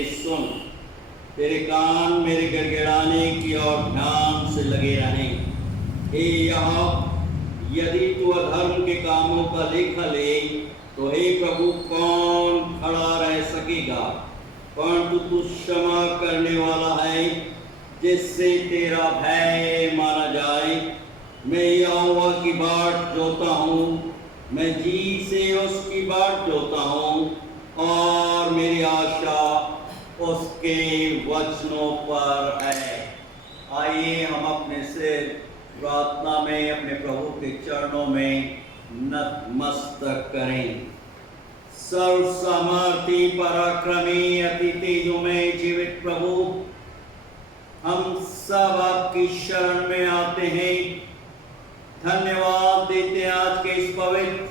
मेरी सुन, तेरे कान मेरे गिड़गिड़ाने की ओर ध्यान से लगे रहें। हे यहोवा, यदि तू अधर्म के कामों का लेखा ले तो हे प्रभु कौन खड़ा रह सकेगा? परंतु तू क्षमा करने वाला है जिससे तेरा भय माना जाए। मैं यहोवा की बाट जोता हूँ, मैं जी से उसकी बाट जोता हूँ और मेरी आशा उसके वचनों पर है। आइए हम अपने सिर प्रार्थना में अपने प्रभु के चरणों में नतमस्तक करें। सर्व सामर्थी पराक्रमी अति तेजोमय जीवित प्रभु, हम सब आपकी शरण में आते हैं। धन्यवाद देते हैं आज के इस पवित्र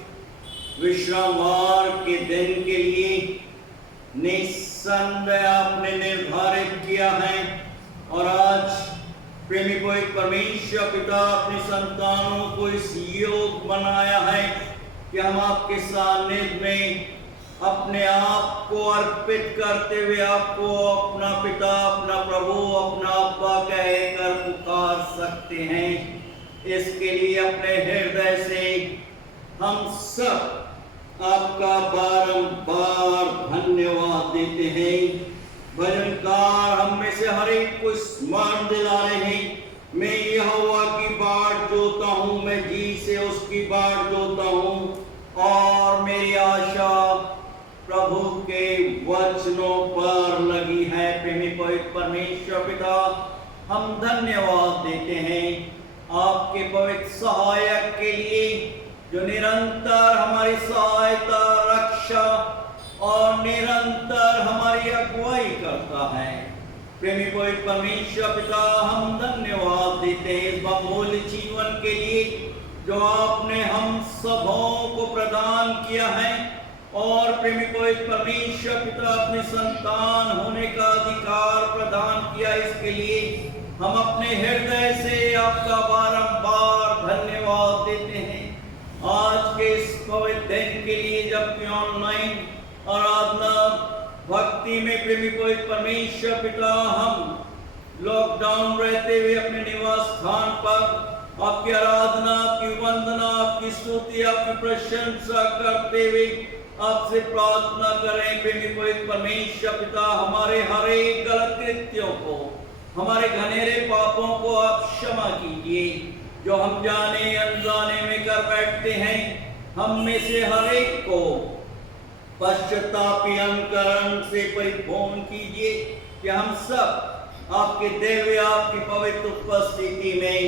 विश्रामवार के दिन के लिए। निस्संदेह आपने निर्धारित किया है और आज प्रेमी पवित्र परमेश्वर पिता अपने संतानों को इस योग बनाया है कि हम आपके सानिध्य में अपने आप को अर्पित करते हुए आपको अपना पिता, अपना प्रभु, अपना अब्बा कहकर पुकार सकते हैं। इसके लिए अपने हृदय से हम सब आपका बारंबार धन्यवाद देते हैं। भजनकार हम में से हर एक को स्मरण दिला रहे हैं, मैं यहोवा की बाट जोता हूँ, मैं जी से उसकी बाट जोता हूँ और मेरी आशा प्रभु के वचनों पर लगी है। प्रेमी पवित्र परमेश्वर पिता, हम धन्यवाद देते हैं आपके पवित्र सहायक के लिए जो निरंतर हमारी सहायता, रक्षा और निरंतर हमारी अगुवाई करता है। प्रेमी पवित्र परमेश्वर पिता, हम धन्यवाद देते हैं इस बहुमूल्य जीवन के लिए जो आपने हम सबों को प्रदान किया है और प्रेमी पवित्र परमेश्वर पिता अपने संतान होने का अधिकार प्रदान किया। इसके लिए हम अपने हृदय से आपका बारंबार धन्यवाद देते हैं। आज के इस पवित्र दिन के लिए जबकि ऑनलाइन आराधना भक्ति में प्रेमी पवित्र परमेश्वर पिता हम लॉकडाउन रहते हुए अपने निवास स्थान पर आपकी आराधना, आपकी वंदना, आपकी स्तुति, आपकी प्रशंसा करते हुए आपसे प्रार्थना करें। प्रेमी पवित्र परमेश्वर पिता, हमारे हर एक गलत कृत्यों को, हमारे घनेरे पापों को आप क्षमा कीजिए जो हम जाने अनजाने में कर बैठते हैं। हम में से हर एक को पश्चातापी अनुकरण से परिपूर्ण कीजिए कि हम सब आपके दिव्य, आपकी पवित्र उपस्थिति में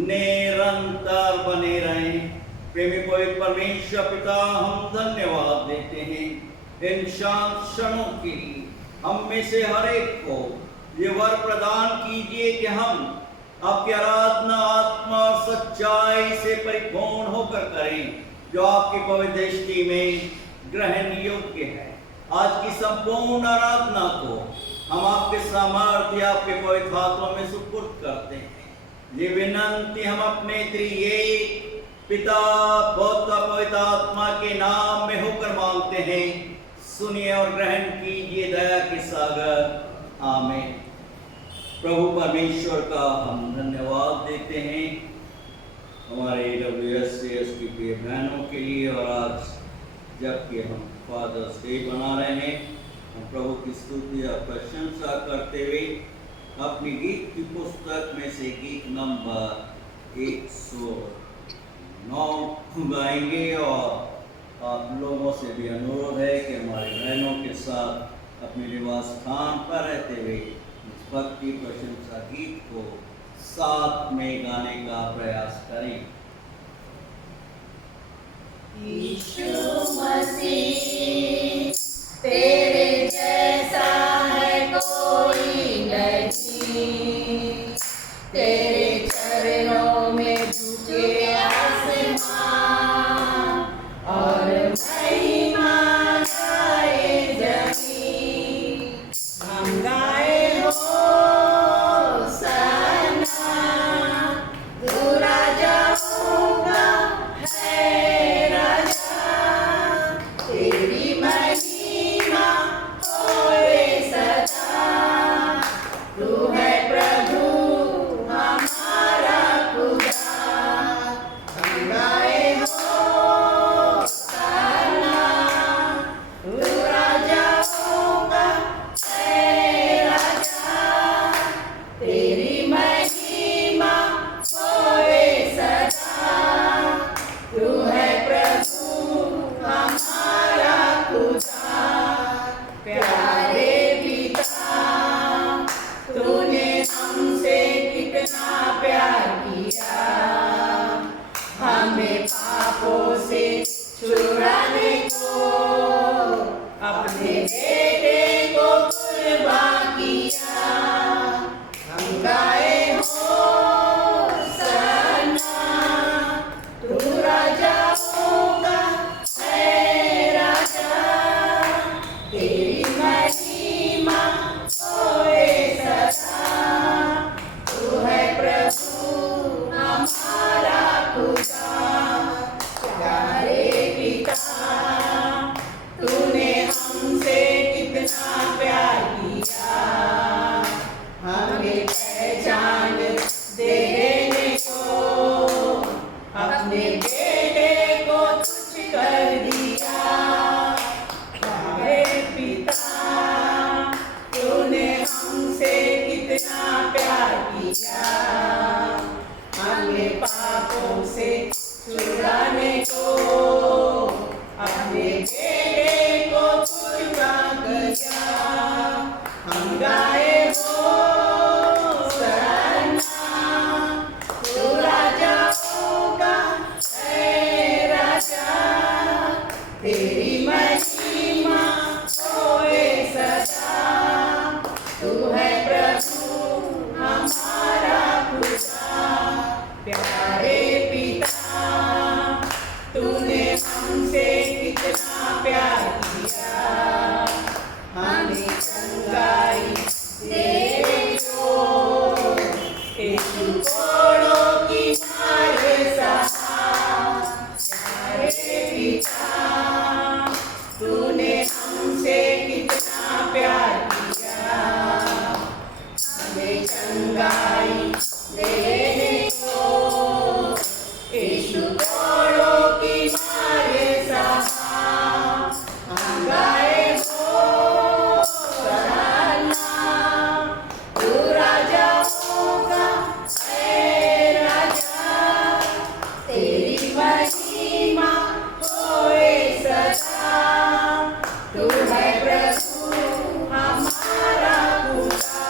निरंतर बने रहें। प्रेमी पवित्र परमेश्वर पिता, हम धन्यवाद देते हैं इन शांत क्षणों के लिए। हम में से हर एक को ये वर प्रदान कीजिए कि हम आपकी आराधना आत्मा और सच्चाई से परिपूर्ण होकर करें जो आपकी पवित्र दृष्टि में ग्रहण योग्य है। आज की संपूर्ण आराधना को हम आपके सामर्थ्य, आपके पवित्र हाथों में सुपुर्द करते हैं। ये विनंती हम अपने त्रिएक पिता, पुत्र, पवित्र आत्मा के नाम में होकर मांगते हैं। सुनिए और ग्रहण कीजिए दया के सागर। आमीन। प्रभु परमेश्वर का हम धन्यवाद देते हैं हमारे AWS की प्रिय बहनों के लिए। और आज जबकि हम फादर्स डे बना रहे हैं, हम प्रभु की स्तुति और प्रशंसा करते हुए अपनी गीत की पुस्तक में से गीत नंबर 109 गाएंगे। और आप लोगों से भी अनुरोध है कि हमारी बहनों के साथ अपने निवास स्थान पर रहते हुए इस भक्ति प्रशंसा गीत को साथ में गाने का प्रयास करें। यीशु मसीह तेरे जैसा है कोई नहीं, तेरे चरणों में झुके आसमां और महिमा गाए जमीन। हम गाए होसाना, तू राजा होगा है राजा, तेरी महिमा तूने हमसे कितना प्यार किया, हमें पापों से छुड़ाने को अपने बेटे को कुर्बान किया। हम गाए हो सराहना, तू राजाओं का है राजा, तेरी महिमा होए सदा। तू है प्रभु हमारा खुदा, प्यारे पिता, तूने हमसे कितना प्यार किया, हमें चंगाई दे दो। यीशु कोड़ों की मार सहा, प्यारे पिता, तूने हमसे कितना प्यार किया, हमें चंगाई देने को। यीशु कोड़ों की मार सहा, हम गाए हो सराहना, तू राजाओं का है राजा, तेरी महिमा होए सदा। तू है प्रभु हमारा खुदा,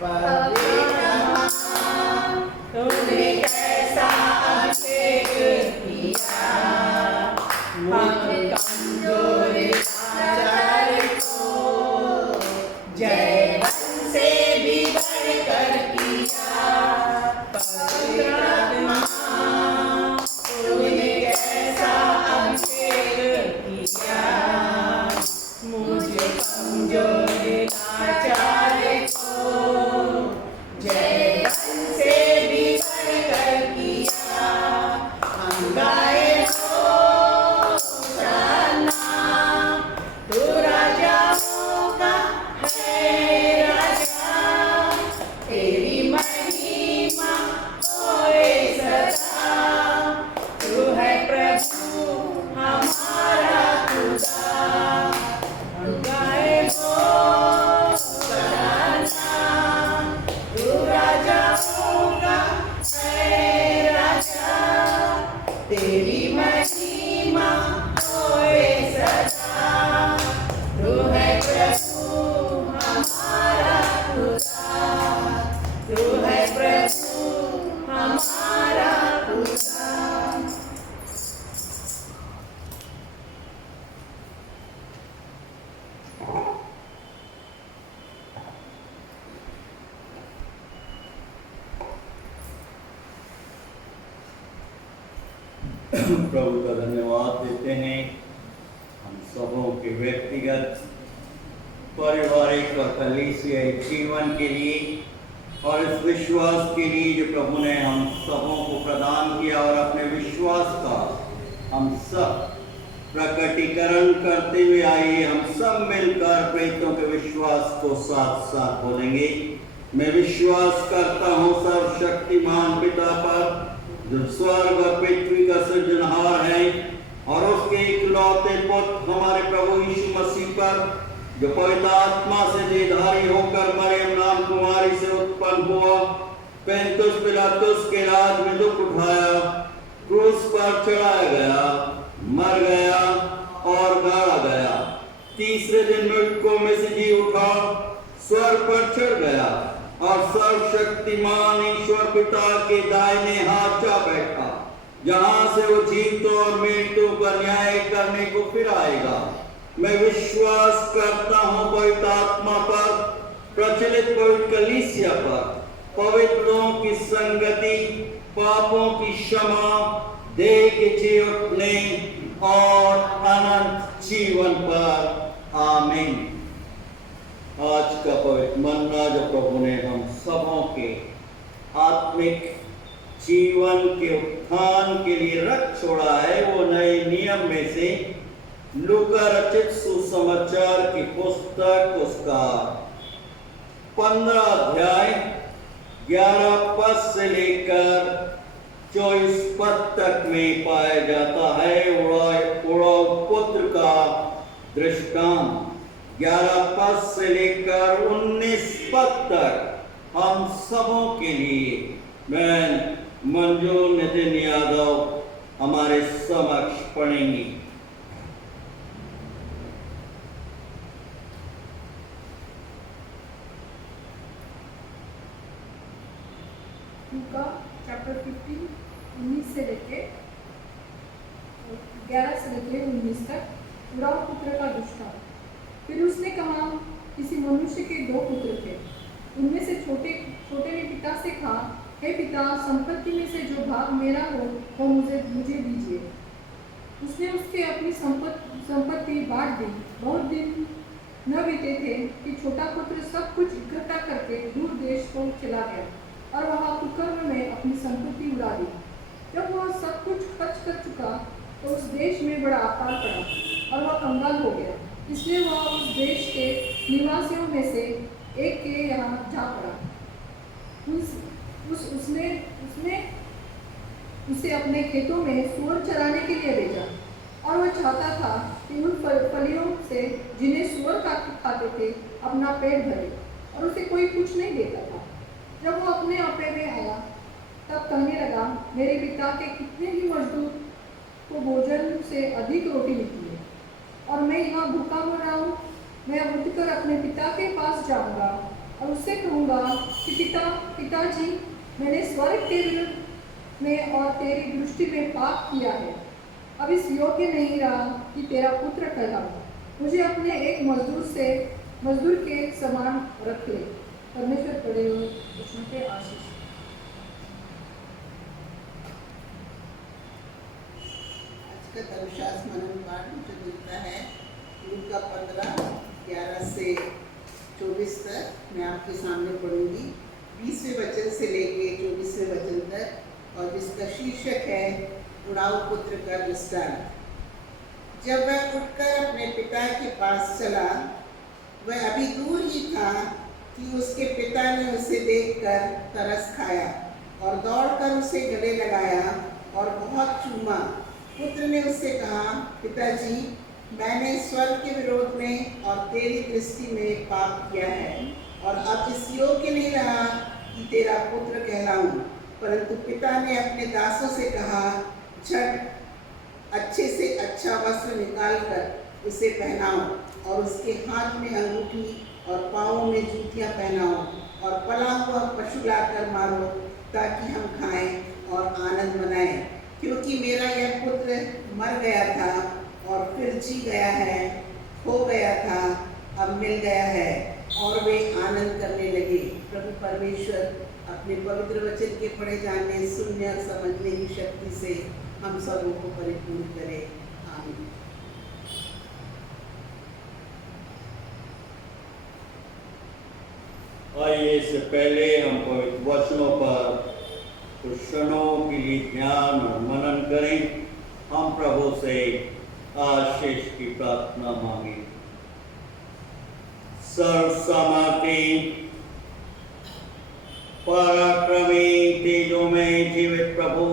पवित्र महान, तूने कैसा अभिषेक किया, हम कमजोर लाचार को जय से भी बढ़कर किया। पवित्र महान, तूने कैसा अभिषेक किया, मुझे कमजोर लाचार को जय से भी बढ़कर किया। हम गाए हो सराहना, तू राजाओं का है राजा, तेरी महिमा होए सदा। तू है प्रभु हमारा खुदा, हम गाए हो सराहना, तू राजाओं का है राजा, तेरी महिमा होए सदा। तू है प्रभु हमारा खुदा, तू है प्रभु हमारा खुदा। प्रभु का धन्यवाद देते हैं हम सबों के व्यक्तिगत, पारिवारिक और कलीसियाई जीवन के लिए और इस विश्वास के लिए जो प्रभु ने हम सबों को प्रदान किया, और अपने विश्वास का हम सब प्रकटीकरण करते हुए आइए हम सब मिलकर प्रेरितों के विश्वास को साथ साथ बोलेंगे। मैं विश्वास करता हूँ सर्वशक्तिमान पिता पर, जो स्वर्ग और पृथ्वी का सृजनहार है, और उसके इकलौते पुत्र हमारे प्रभु यीशु मसीह पर, जो पवित्र आत्मा से देहधारी होकर मरियम नाम कुमारी से उत्पन्न हुआ, पुन्तियुस पिलातुस के राज में दुख उठाया, क्रूस पर चढ़ाया गया, मर गया और गाड़ा गया, तीसरे दिन मृतकों में से जी उठा, स्वर्ग पर चढ़ गया और सर्वशक्तिमान ईश्वर पिता के दाहिने हाथ जा बैठा, जहां से वो जीवतों और मृतों का न्याय करने को फिर आएगा। मैं विश्वास करता हूँ पवित्र आत्मा पर, प्रचलित पवित्र कलीसिया पर, पवित्रों की संगति, पापों की क्षमा, देह के जी उठने और अनंत जीवन पर। आमीन। आज का पवित्र मन्ना जो प्रभु ने हम सबों के आत्मिक जीवन के उत्थान के लिए रख छोड़ा है, वो नए नियम में से लूका रचित सुसमाचार की पुस्तक उसका 15 अध्याय 11 पद से लेकर 24 पद तक में पाया जाता है। उड़ाऊ पुत्र का दृष्टांत। 11 पद से लेकर 19 पद तक हम सबों के लिए मैं मंजू नितिन यादव हमारे समक्ष पढ़ेंगी। लूका चैप्टर 15 19 से लेके 11 से लेके 19 तक उड़ाऊ पुत्र का दृष्टांत। फिर उसने कहा, किसी मनुष्य के 2 पुत्र थे। उनमें से छोटे ने पिता से कहा, हे पिता, संपत्ति में से जो भाग मेरा हो वो मुझे दीजिए। उसने उसके अपनी संपत्ति बांट दी। बहुत दिन न बीते थे कि छोटा पुत्र सब कुछ इकट्ठा करके दूर देश को चला गया और वहाँ कुकर्म में अपनी संपत्ति उड़ा दी। जब वह सब कुछ खर्च कर चुका तो उस देश में बड़ा अकाल पड़ा और वह कंगाल हो गया। इसलिए वह उस देश के निवासियों में से एक के यहाँ जा पड़ा। उसने उसे अपने खेतों में सूअर चराने के लिए भेजा और वह चाहता था कि उन फलियों से जिन्हें सूअर खाते थे अपना पेट भरे, और उसे कोई कुछ नहीं देता था। जब वो अपने आपे में आया तब कहने लगा, मेरे पिता के कितने ही मजदूर को भोजन से अधिक रोटी मिलती है और मैं यहाँ भूखा मर रहा हूँ। मैं उठकर अपने पिता के पास जाऊँगा और उससे कहूँगा कि पिताजी, मैंने स्वर्ग के विरुद्ध में और तेरी दृष्टि में पाप किया है। अब इस योग्य नहीं रहा कि तेरा पुत्र कहलाऊं। मुझे अपने एक मजदूर के समान रख ले। परमेश्वर पड़े हुए वचनों के आशीष। आज का धर्मशास्त्र मनन पाठ मुझे मिलता है लूका 15:11 से 24 तक। मैं आपके सामने पढ़ूंगी 20वें वचन से लेके 24वें वचन तक, और जिसका शीर्षक है उड़ाऊ पुत्र का दृष्टांत। जब वह उठकर अपने पिता के पास चला, वह अभी दूर ही था कि उसके पिता ने उसे देखकर तरस खाया और दौड़कर उसे गले लगाया और बहुत चूमा। पुत्र ने उससे कहा, पिताजी, मैंने स्वर्ग के विरोध में और तेरी दृष्टि में पाप किया है और अब इस योग्य नहीं रहा कि तेरा पुत्र कहलाऊं। परंतु पिता ने अपने दासों से कहा, झट अच्छे से अच्छा वस्त्र निकालकर उसे पहनाओ और उसके हाथ में अंगूठी और पाँवों में जूतियाँ पहनाओ और पला हुआ पशु लाकर मारो, ताकि हम खाएं और आनंद मनाएं। क्योंकि मेरा यह पुत्र मर गया था और फिर जी गया है, खो गया था, अब मिल गया है, और वे आनंद करने लगे। प्रभु परमेश्वर अपने पवित्र वचन के पढ़े जाने, सुनने और समझने की शक्ति से हम सबों को परिपूर्ण करे। आमीन। आइए, इससे पहले हम पवित्र वचनों पर कुछ क्षणों के लिए ध्यान और मनन करें। हम प्रभु से आशीष की प्रार्थना मांगे। सर्वसमर्थी पराक्रमी तेजोमय जीवित प्रभु,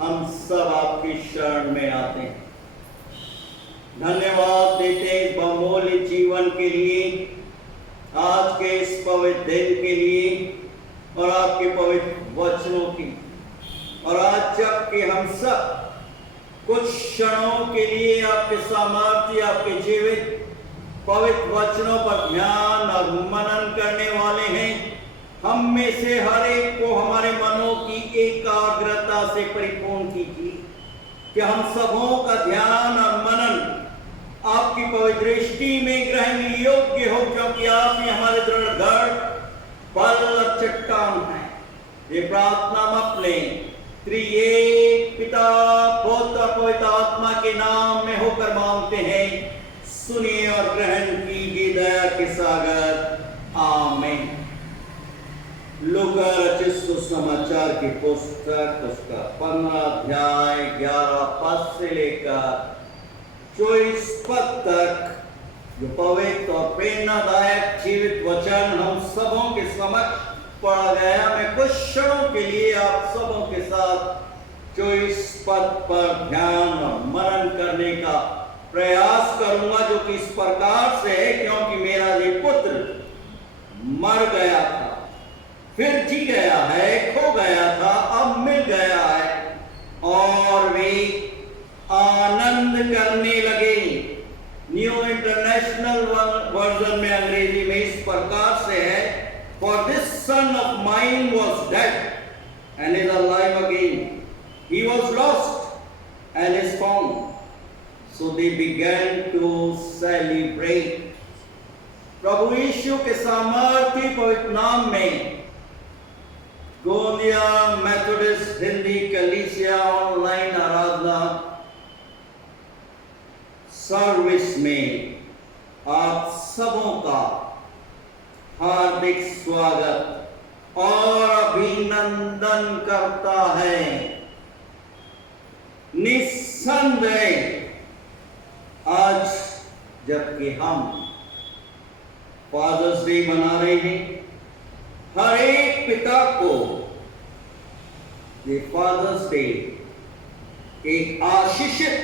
हम सब आपकी शरण में आते हैं। धन्यवाद देते इस बहुमूल्य जीवन के लिए, आज के इस पवित्र दिन के लिए और आपके पवित्र वचनों की। और आज जबकि हम सब कुछ क्षणों के लिए आपके सामर्थ्य, आपके जीवित पवित्र वचनों पर ध्यान और मनन करने वाले हैं, हम में से हर एक को हमारे मनों की एकाग्रता से परिपूर्ण कीजिए कि हम सबों का ध्यान और मनन आपकी पवित्र दृष्टि में ग्रहण योग्य हो, क्योंकि आप ही हमारे दृढ़ गढ़, बल और चट्टान हैं। ये प्रार्थना हम अपने त्रिएक पिता, पुत्र और पवित्र आत्मा के नाम में होकर मांगते हैं। सुनिए और ग्रहण कीजिए दया के सागर। आमीन। लूका रचित सुसमाचार की पुस्तक, उसका 15 अध्याय 11 पद से लेकर 24 पद तक जो पवित्र और प्रेरणादायक जीवित वचन हम सबों के समक्ष पढ़ा गया। मैं कुछ क्षणों के लिए आप सबों के साथ 24 पद पर ध्यान और मनन करने का प्रयास करूंगा जो कि इस प्रकार से है, क्योंकि मेरा ये पुत्र मर गया था, फिर जी गया है, खो गया था, अब मिल गया है। और वे आनंद करने लगे। न्यू इंटरनेशनल वर्जन में अंग्रेजी में इस प्रकार से है, for this son of mine was dead and is alive again, he was lost and is found, so they began to celebrate. प्रभु यीशु के सामर्थ्य पवित्र नाम में गोंदिया मेथोडिस्ट हिंदी कलीसिया ऑनलाइन आराधना सर्विस में आप सबों का हार्दिक स्वागत और अभिनंदन करता है। निस्संदेह आज जबकि हम फादर्स डे मना रहे हैं, हर एक पिता को ये फादर्स डे एक आशीषित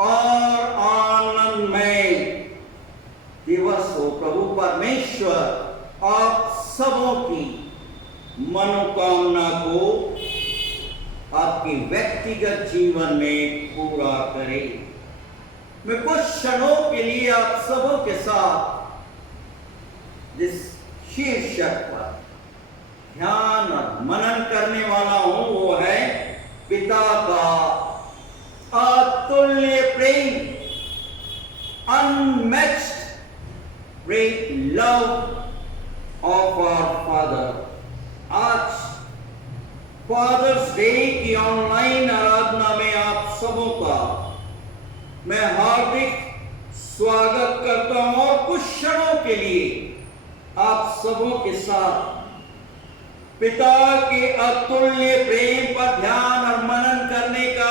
और आनंदमय दिवस हो। प्रभु परमेश्वर आप सबों की मनोकामना को आपके व्यक्तिगत जीवन में पूरा करे। मैं कुछ क्षणों के लिए आप सबों के साथ जिस शीर्षक पर ध्यान और मनन करने वाला हूं वो है पिता का अतुल्य प्रेम, unmatched great love of our father. आज फादर्स डे की ऑनलाइन आराधना में आप सबों का मैं हार्दिक स्वागत करता हूं और कुछ क्षणों के लिए आप सबों के साथ पिता के अतुल्य प्रेम पर ध्यान और मनन करने का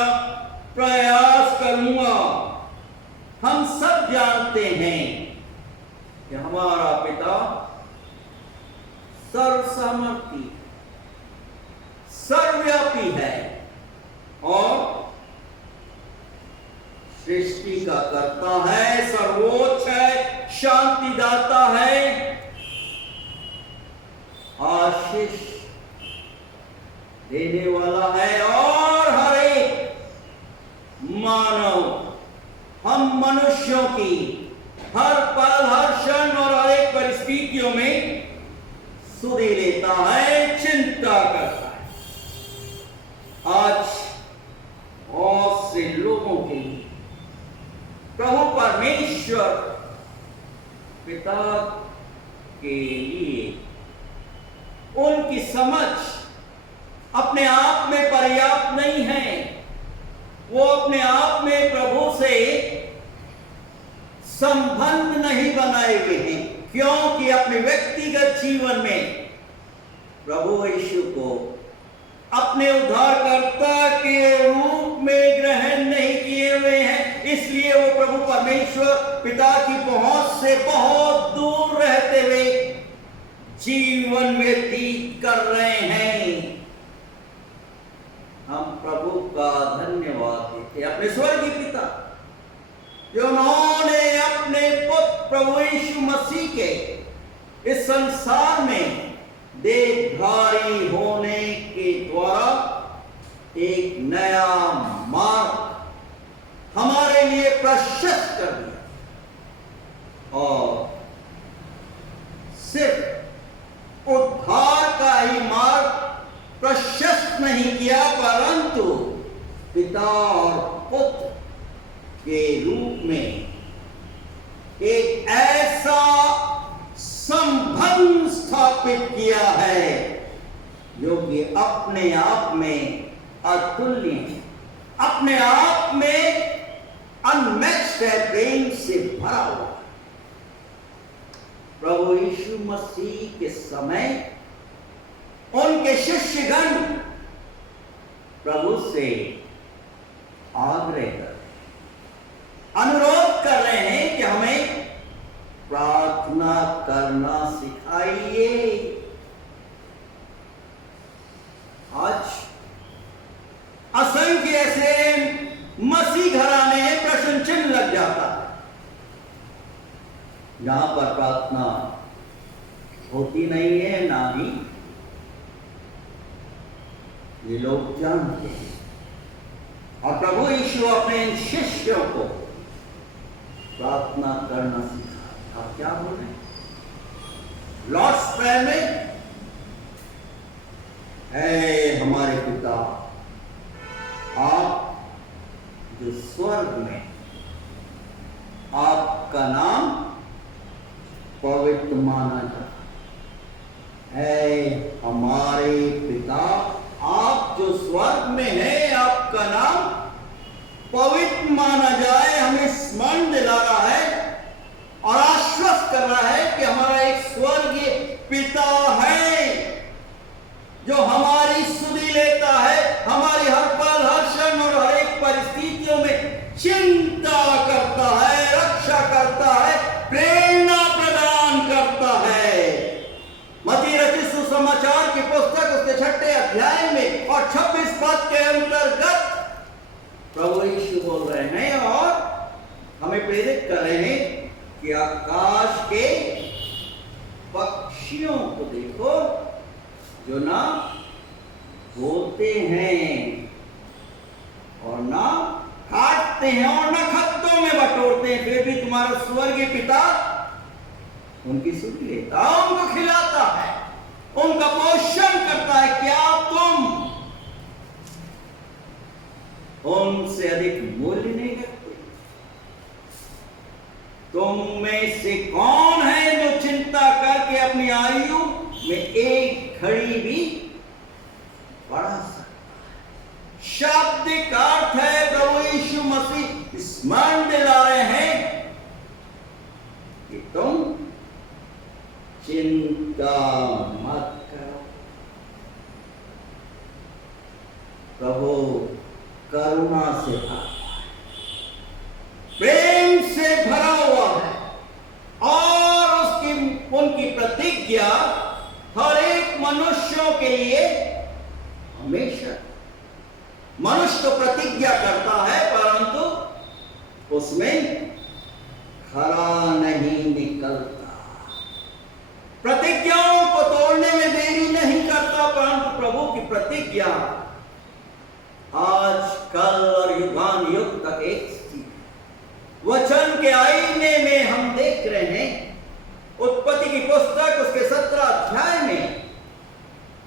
प्रयास करूंगा। हम सब जानते हैं कि हमारा पिता सर्वसामर्थी, सर्वव्यापी है और सृष्टि का कर्ता है, सर्वोच्च है, शांति दाता है, आशीष देने वाला है। और हर एक मानव, हम मनुष्यों की हर पल, हर क्षण और हर एक परिस्थितियों में सुधि लेता है, चिंता करता है। आज बहुत से लोगों के लिए प्रभु परमेश्वर पिता के लिए उनकी समझ अपने आप में पर्याप्त नहीं है। वो अपने आप में प्रभु से संबंध नहीं बनाए हुए हैं, क्योंकि अपने व्यक्तिगत जीवन में प्रभु यीशु को अपने उद्धारकर्ता के रूप में ग्रहण नहीं किए हुए हैं। इसलिए वो प्रभु परमेश्वर पिता की पहुंच से बहुत दूर रहते हुए जीवन व्यतीत कर रहे हैं। हम प्रभु का धन्यवाद देते अपने स्वर्गीय पिता, जो उन्होंने अपने पुत्र प्रभु यीशु मसीह के इस संसार में देहधारी होने के द्वारा एक नया मार्ग हमारे लिए प्रशस्त कर दिया और सिर्फ उद्धार का ही मार्ग प्रशस्त नहीं किया, परंतु पिता और पुत्र के रूप में एक ऐसा संबंध स्थापित किया है जो कि अपने आप में अतुल्य है, अपने आप में अनमैच्ड है, प्रेम से भरा हुआ। प्रभु यीशु मसीह के समय उनके शिष्यगण प्रभु से आग्रह कर, अनुरोध कर रहे हैं कि हमें प्रार्थना करना सिखाइए। आज असंख्य ऐसे मसीह घराने प्रश्न चिन्ह लग यहाँ पर प्रार्थना होती नहीं है, ना ही ये लोग जानते हैं। और प्रभु यीशु अपने इन शिष्यों को प्रार्थना करना सिखा। आप क्या बोल रहे हैं? लॉर्ड्स प्रेयर में है, हमारे पिता आप जो स्वर्ग में, आपका नाम पवित्र माना जाता है। हमारे पिता आप जो स्वर्ग में है, आपका नाम पवित्र माना जाए। हमें स्मरण दिला रहा है और आश्वस्त कर रहा है कि हमारा एक स्वर्गीय पिता है जो हमारी सुधि लेता है, हमारी हर पल, हर क्षण और हर एक परिस्थितियों में चिंता करता है, रक्षा करता है, प्रेरणा प्रदान करता है। मत्ती रचित सुसमाचार की पुस्तक उसके 6 अध्याय में और 26 पद के अंतर्गत प्रभु यीशु बोल रहे हैं और हमें प्रेरित कर रहे हैं कि आकाश के पक्षियों को देखो, जो ना बोलते हैं और ना काटते हैं और ना खत्तों में बटोरते हैं, फिर भी तुम्हारा स्वर्गीय पिता उनकी सुध लेता, उनको खिलाता है, उनका पोषण करता है। क्या तुम उनसे अधिक मूल्य नहीं रखते? तुम में से कौन है जो चिंता करके अपनी आयु में एक घड़ी भी बढ़ा सकता है? शाब्दिक अर्थ है, प्रभु यीशु मसीह स्मरण दिला रहे हैं कि तुम चिंता मत करो। प्रभु करुणा से भरा, प्रेम से भरा हुआ है और उनकी प्रतिज्ञा हर एक मनुष्यों के लिए हमेशा। मनुष्य तो प्रतिज्ञा करता है परंतु उसमें खरा नहीं निकलता, प्रतिज्ञाओं को तोड़ने में देरी नहीं करता, परंतु प्रभु की प्रतिज्ञा आज, कल और युगान युग तक एक स्थिति। वचन के आईने में हम देख रहे हैं उत्पत्ति की पुस्तक उसके 17 अध्याय में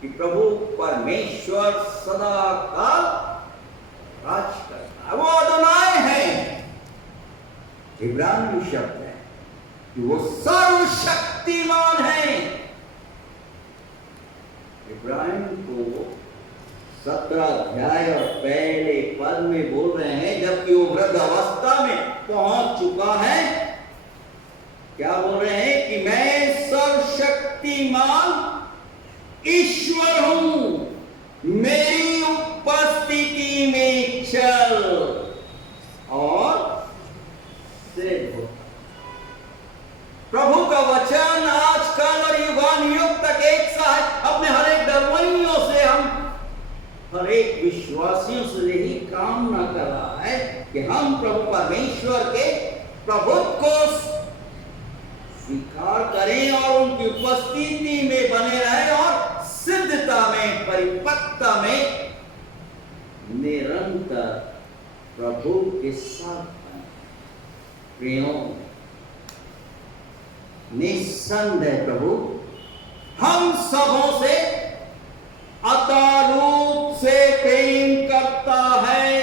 कि प्रभु परमेश्वर सदा काल राज करता है। वो अदोनाय है, इब्रानी शब्द है कि वो सर्वशक्तिमान है। इब्राहिम को 17 अध्याय और पहले पद में बोल रहे हैं, जबकि वो वृद्ध अवस्था में पहुंच चुका है, क्या बोल रहे हैं कि मैं सर्वशक्तिमान ईश्वर हूं, मेरी उपस्थिति में चल और सिद्ध हो। प्रभु का वचन आज, कल और युगान युग तक एक सा है। अपने हर एक डरवइयों से, हम हर एक विश्वासियों से यही कामना कर रहा है कि हम प्रभु परमेश्वर के प्रभुत्व को स्वीकार करें और उनकी उपस्थिति में बने रहें और सिद्धता में, परिपक्वता में निरंतर प्रभु के साथ बने। प्रियों, निस्संदेह प्रभु हम सबों से अतारूप से प्रेम करता है।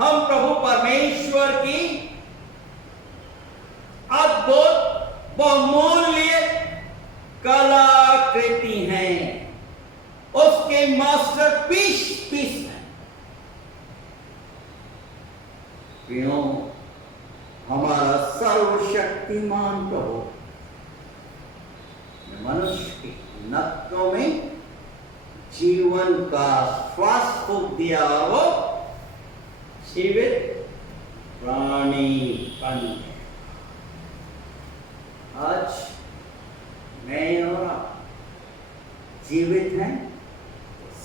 हम प्रभु परमेश्वर की अद्भुत बहुमूल्य कलाकृति हैं, उसके मास्टरपीस हैं। प्रियों, हमारा सर्वशक्तिमान प्रभु मनुष्य के नथनों में जीवन का श्वास फूंक दिया और वो जीवित प्राणी बन गया। आज मैं और आप जीवित हैं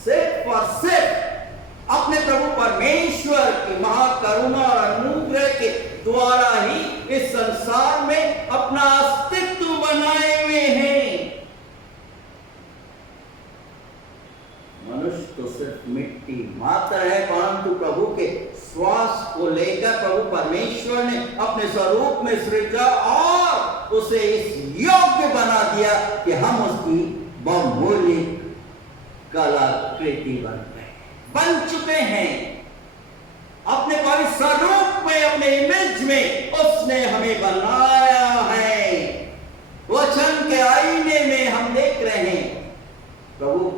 सिर्फ और सिर्फ अपने प्रभु परमेश्वर की महाकरुणा और अनुग्रह के द्वारा ही। इस संसार में अपना अस्तित्व बनाए हुए हैं। मनुष्य तो सिर्फ मिट्टी मात्र है, परंतु प्रभु के श्वास को लेकर प्रभु परमेश्वर ने अपने स्वरूप में सृजा और उसे इस योग्य बना दिया कि हम उसकी बहुमूल्य कलाकृति बन चुके हैं। अपने पवित्र स्वरूप में, अपने इमेज में उसने हमें बनाया है। वचन के आईने में हम देख रहे हैं प्रभु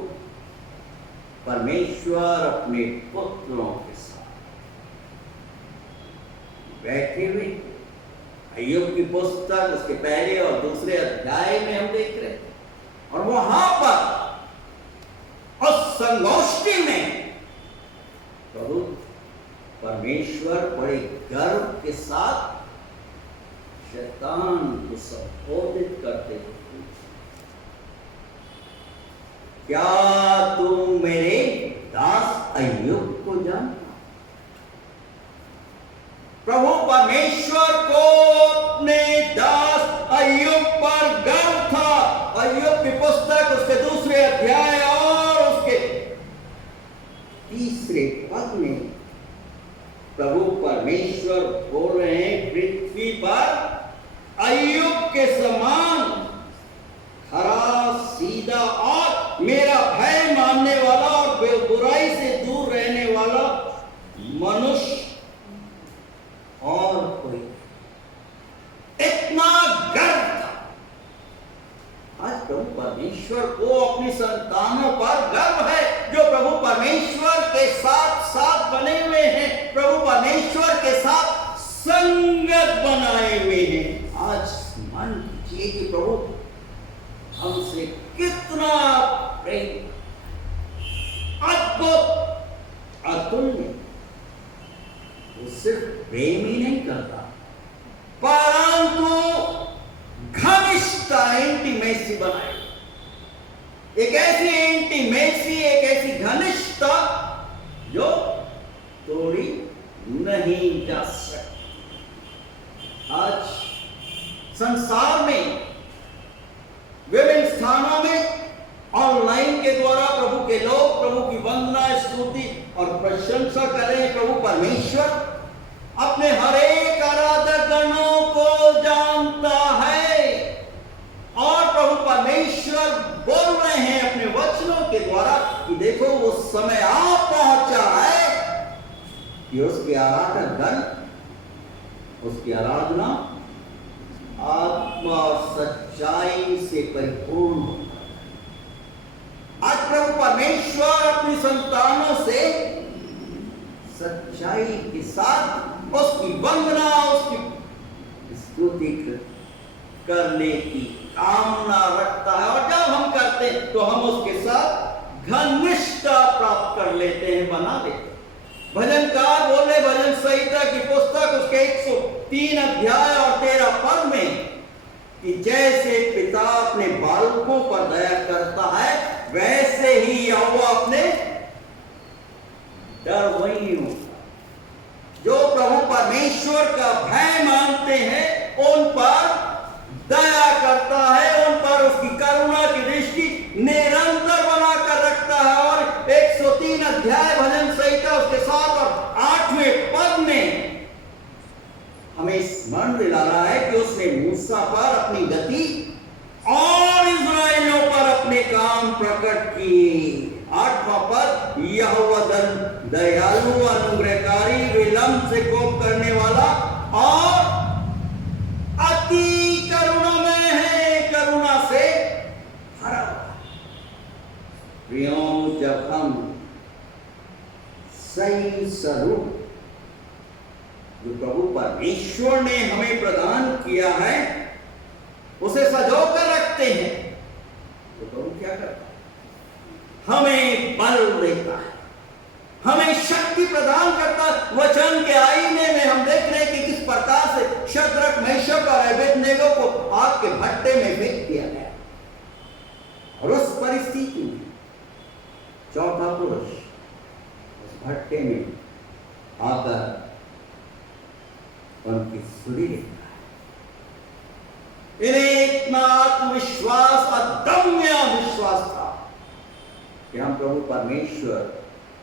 परमेश्वर अपने पुत्रों के साथ बैठे हुए। अय्यूब की पुस्तक उसके पहले और दूसरे अध्याय में हम देख रहे हैं, और वहां पर उस संगोष्ठी में प्रभु परमेश्वर बड़े गर्व के साथ शैतान को संबोधित करते हुए, क्या तू मेरे दास अय्यूब को जानता? प्रभु परमेश्वर को अपने दास अय्यूब पर गर्व था। अय्यूब की पुस्तक उसके दूसरे अध्याय और उसके तीसरे पद में प्रभु परमेश्वर बोल रहे हैं, पृथ्वी पर अय्यूब के समान खरा, सीधा और मेरा भय मानने वाला और बुराई से दूर रहने वाला मनुष्य और कोई। इतना गर्व था। आज प्रभु परमेश्वर को अपनी संतानों पर गर्व है, जो प्रभु परमेश्वर के साथ साथ बने हुए हैं, प्रभु परमेश्वर के साथ संगत बनाए हुए हैं। आज मान कीजिए कि प्रभु हमसे कितना प्रेम, अद्भुत, अतुल्य। वो सिर्फ प्रेम ही नहीं करता, परंतु घनिष्ठता, इंटीमेसी बनाए। एक ऐसी इंटीमेसी, एक ऐसी घनिष्ठता जो तोड़ी नहीं जा सकती। आज संसार में विभिन्न स्थानों में ऑनलाइन के द्वारा प्रभु के लोग प्रभु की वंदना, स्तुति और प्रशंसा कर रहे हैं। प्रभु परमेश्वर अपने हर एक आराधक गणों को जानता है, और प्रभु परमेश्वर बोल रहे हैं अपने वचनों के द्वारा कि देखो वो समय आ पहुंचा है कि उसके आराधक गण उसकी आराधना आत्मा और सच्चाई से परिपूर्ण। आज प्रभु परमेश्वर अपनी संतानों से सच्चाई के साथ उसकी वंदना, उसकी स्तुति करने की कामना रखता है, और जब हम करते हैं तो हम उसके साथ घनिष्ठता प्राप्त कर लेते हैं, बना लेते हैं। भजनकार बोले भजन संहिता की पुस्तक उसके 103 अध्याय और 13 पद में कि जैसे पिता अपने बालकों पर दया करता है, वैसे ही यहोवा अपने डरवैयों जो प्रभु परमेश्वर का भय मानते हैं उन पर दया करता है, उन पर उसकी करुणा की दृष्टि निरंतर बनाकर रखता है। और 103 अध्याय भजन संहिता उसके 7 और 8वें पद में हमें स्मरण दिला रहा है कि उसने मूसा पर अपनी गति और इस्राएलियों पर अपने काम प्रकट किए। 8वां पद, यहोवा दयालु, अनुग्रहकारी, विलंब से कोप करने वाला और अति करुणामय है, करुणा से भरा हुआ। प्रियों, जब हम सही स्वरूप जो प्रभु परमेश्वर ने हमें प्रदान किया है उसे सजो कर रखते हैं, तो प्रभु क्या करता है? हमें बल देता है, हमें शक्ति प्रदान करता है। वचन के आईने में हम देख रहे हैं कि किस प्रकार से शद्रक, मेशक और अबेदनेगो को आग के भट्टे में फेंक दिया गया, और उस परिस्थिति में चौथा पुरुष उस भट्टे में आकर उनकी सुधि देता है। इतना आत्मविश्वास, अदम्य विश्वास था कि हम प्रभु परमेश्वर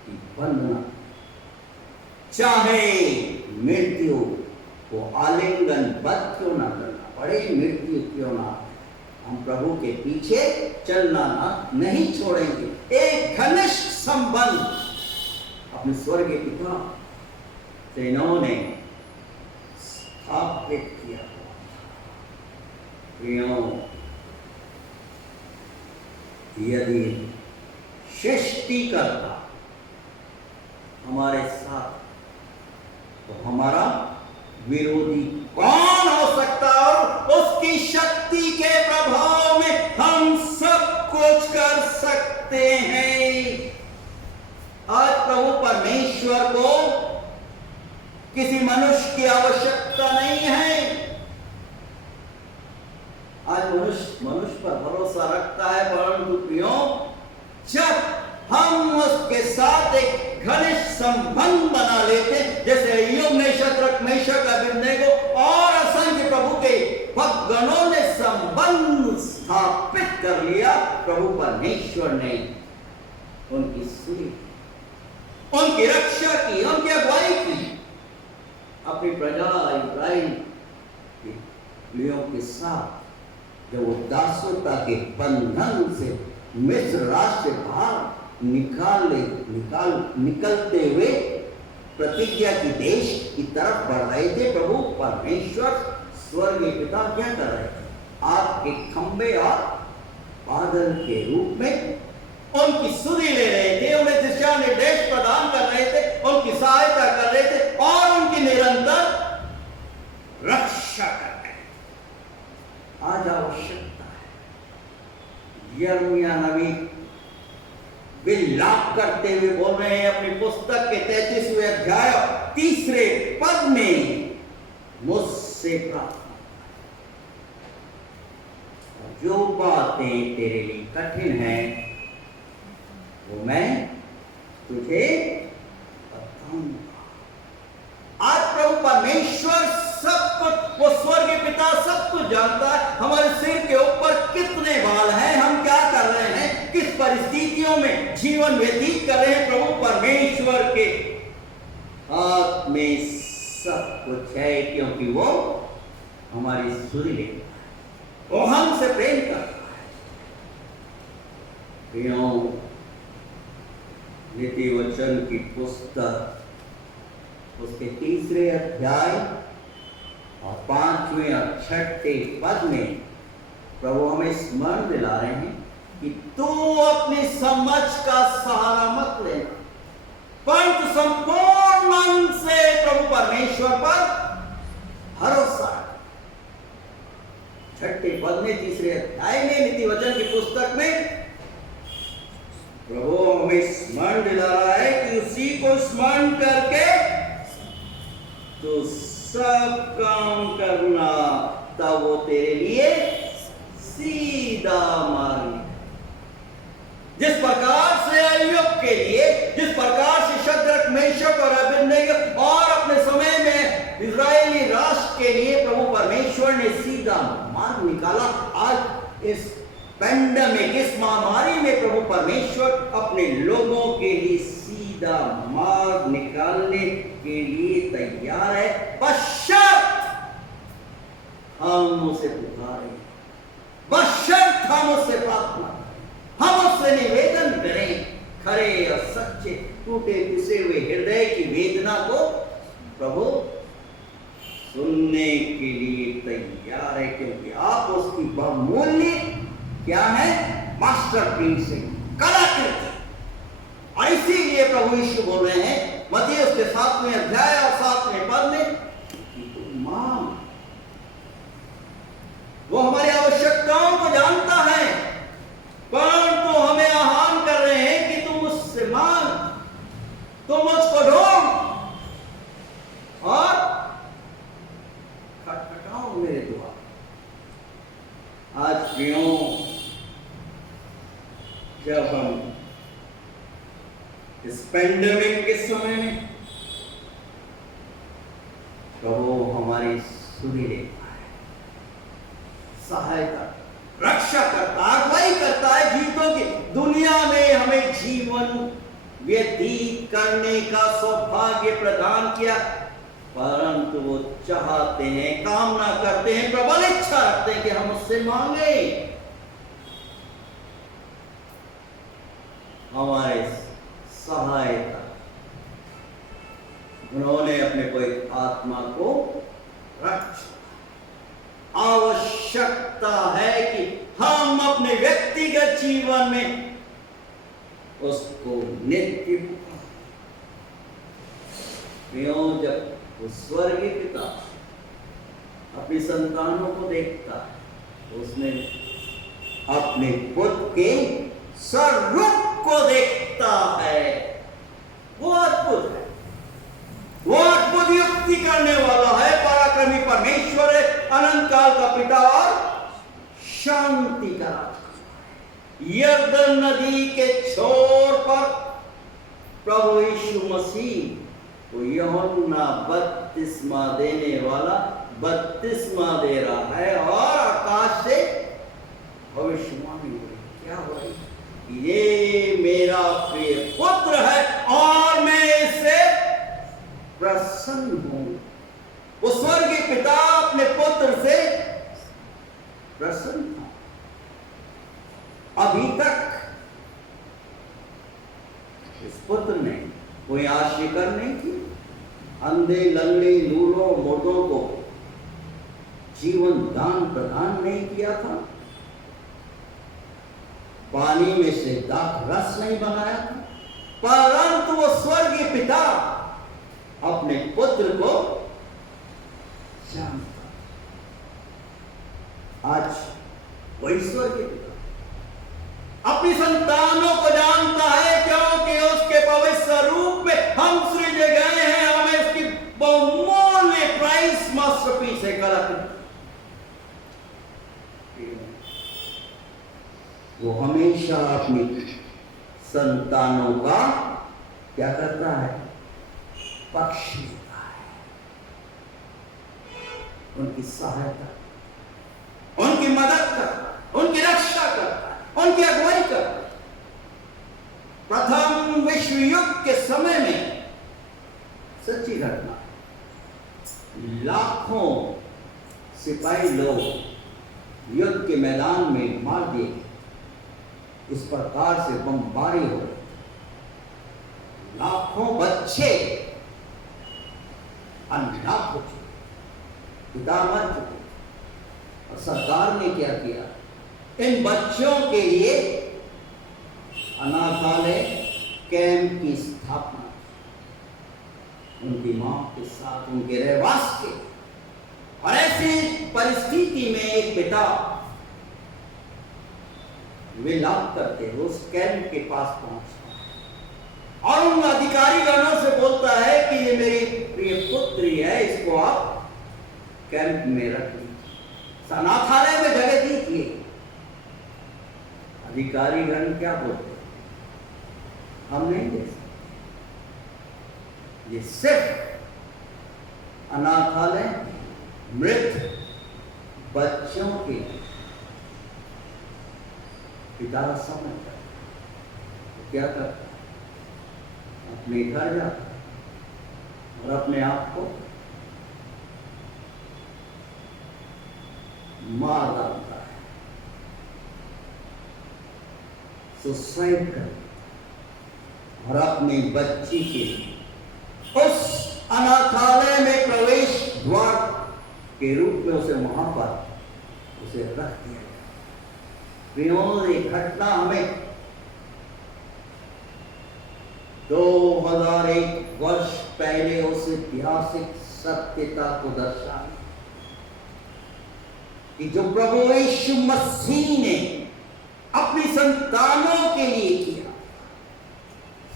की वंदना, चाहे मृत्यु को आलिंगनबद्ध क्यों ना करना पड़े, मृत्यु क्यों ना, हम प्रभु के पीछे चलना नहीं छोड़ेंगे। एक घनिष्ठ संबंध अपने स्वर्गीय पिता से इन्होंने स्थापित किया। यदि सृष्टिकर्ता हमारे साथ, तो हमारा विरोधी कौन हो सकता है? और उसकी शक्ति के प्रभाव में हम सब कुछ कर सकते हैं। आज प्रभु परमेश्वर को किसी मनुष्य की आवश्यकता नहीं है। आज मनुष्य पर भरोसा रखता है, परंतु प्रियो, जब हम उसके साथ एक घनिष्ठ संबंध बना लेते, जैसे अय्यूब ने शद्रक, मेशक, अबेदनगो और असंख्य प्रभु के भक्तगणों ने संबंध स्थापित कर लिया, प्रभु परमेश्वर ने उनकी सुनी, उनकी रक्षा की, उनकी अगुवाई की। अपनी प्रजा इस्राएल के लोगों के साथ जब वो दासता के बंधन से मिस्र राष्ट्र से बाहर निकलते हुए प्रतिज्ञा की देश की तरफ बढ़ रहे थे, प्रभु परमेश्वर स्वर्गीय पिता क्या कर रहे थे? आपके खंबे और बादल के रूप में उनकी सुधि ले रहे थे, उन्हें दिशा निर्देश प्रदान कर रहे थे, उनकी सहायता कर रहे थे और उनकी निरंतर रक्षा कर रहे थे। आज आवश्यकता है। यिर्मयाह नबी विलाप करते हुए बोल रहे हैं अपनी पुस्तक के 33वें अध्याय 3 पद में, मुझसे प्रार्थना, जो बातें तेरे लिए कठिन हैं वो मैं तुझे बताऊंगा। आज प्रभु परमेश्वर सब कुछ, वो स्वर्गीय पिता सब कुछ जानता है। हमारे सिर के ऊपर कितने बाल हैं, हम क्या कर रहे हैं, किस परिस्थितियों में जीवन व्यतीत कर रहे हैं, प्रभु परमेश्वर के हाथ में सब कुछ है, क्योंकि वो हमारी सुधि लेता है, वो हमसे प्रेम करता है। नीति वचन की पुस्तक उसके 3 अध्याय और 5वें और 6ठे पद में प्रभु हमें स्मरण दिला रहे हैं कि तू अपनी समझ का सहारा मत लेना, परंतु संपूर्ण मन से प्रभु परमेश्वर पर भरोसा। 6ठे पद में 3 अध्याय में नीति वचन की पुस्तक में प्रभु हमें स्मरण दिला रहा है कि उसी को स्मरण करके तो सब काम करना, तब वो तेरे लिए सीधा मार्ग। जिस प्रकार से अय्यूब के लिए, जिस प्रकार से शद्रक, मेशक और अबेदनगो और अपने समय में इजरायली राष्ट्र के लिए प्रभु परमेश्वर ने सीधा मार्ग निकाला, आज इस पेंडेमिक, इस महामारी में प्रभु परमेश्वर अपने लोगों के लिए सीधा मार्ग निकालने के लिए तैयार है, बशर्त हम उसे पुकारें, बशर्त हम उससे प्रार्थना करें, हम उससे निवेदन करें। खरे और सच्चे टूटे पिसे हुए हृदय की वेदना को प्रभु सुनने के लिए तैयार है, क्योंकि आप उसकी बहुमूल्य क्या है, मास्टरपीस है, कलाकृति। और इसीलिए प्रभु यीशु बोल रहे हैं मत्ती उसके 7वें अध्याय और 7वें पद में कि तुम मांग। वो हमारी आवश्यकताओं को जानता है, परंतु हमें आह्वान कर रहे हैं कि तुम उससे मांग, तुम उसको ढूंढ और खटखटाओ मेरे द्वार। आज प्रियों, जब हम इस पेंडेमिक के समय में प्रभु हमारी सुधि लेता है, सहायता रक्षा करता है, अगुवाई करता है जीवितों की दुनिया में हमें जीवन व्यतीत करने का सौभाग्य प्रदान किया, परंतु वो चाहते हैं, कामना करते हैं, प्रबल इच्छा रखते हैं कि हम उससे मांगे हमारे सहायता। उन्होंने अपने को एक आत्मा को रक्षा। आवश्यकता है कि हम अपने व्यक्तिगत जीवन में उसको नित्य जब वो स्वर्गीय पिता अपनी संतानों को देखता है तो उसने अपने पुत्र के स्वरूप को देखता है। वो अद्भुत है, वो अद्भुत युक्ति करने वाला है, पराक्रमी परमेश्वर है, अनंत काल का पिता और शांति का राजकुमार। यरदन नदी के छोर पर प्रभु यीशु मसीह को यूहन्ना बपतिस्मा देने वाला बपतिस्मा दे रहा है और आकाश से भविष्यवाणी हुई। क्या हुई? ये मेरा प्रिय पुत्र है और मैं इससे प्रसन्न हूं। वो स्वर्गीय पिता अपने पुत्र से प्रसन्न था। अभी तक इस पुत्र ने कोई आशिकर नहीं की, अंधे लंगड़े लूलों मुर्दों को जीवन दान प्रदान नहीं किया था, पानी में से दाख रस नहीं बनाया था, परंतु वो स्वर्गीय पिता अपने पुत्र को जानता। आज वो ईश्वर के पिता अपनी संतानों को जानता है, क्योंकि उसके पवित्र रूप में हम सृजे गए हैं। हमें उसकी बहुमूल्य प्राइस मास्टरपीस है कलाकृति। वो हमेशा अपनी संतानों का क्या करता है? पक्ष लेता है, उनकी सहायता, उनकी मदद करता है, उनकी रक्षा करता है, उनकी अगुवाई करता है। प्रथम विश्व युद्ध के समय में सच्ची घटना, लाखों सिपाही लोग युद्ध के मैदान में मार दिए। इस प्रकार से बमबारी हो रही, लाखों बच्चे अनाथ हो चुके, पिता मर चुके। और सरकार ने क्या किया? इन बच्चों के लिए अनाथालय कैंप की स्थापना, उनकी मां के साथ उनके रहवास के। और ऐसी परिस्थिति में एक पिता विलाप करते हुए उस कैंप के पास पहुंचता और उन अधिकारी गणों से बोलता है कि ये मेरी प्रिय पुत्री है, इसको आप कैंप में रख लीजिए, अनाथालय में जगह दीजिए। अधिकारी गण क्या बोलते हैं? हम नहीं दे सकते, ये सिर्फ अनाथालय मृत बच्चों के पिता समझता है। तो क्या करता है? अपने घर जाता है और अपने आप को मार डालता है, सुसाइड कर, और अपनी बच्ची के उस अनाथालय में प्रवेश द्वार के रूप में उसे वहां पर उसे रख दिया। विनोदी घटना हमें 2001 वर्ष पहले उस ऐतिहासिक सत्यता को दर्शाती कि जो प्रभु यीशु मसीह ने अपनी संतानों के लिए किया,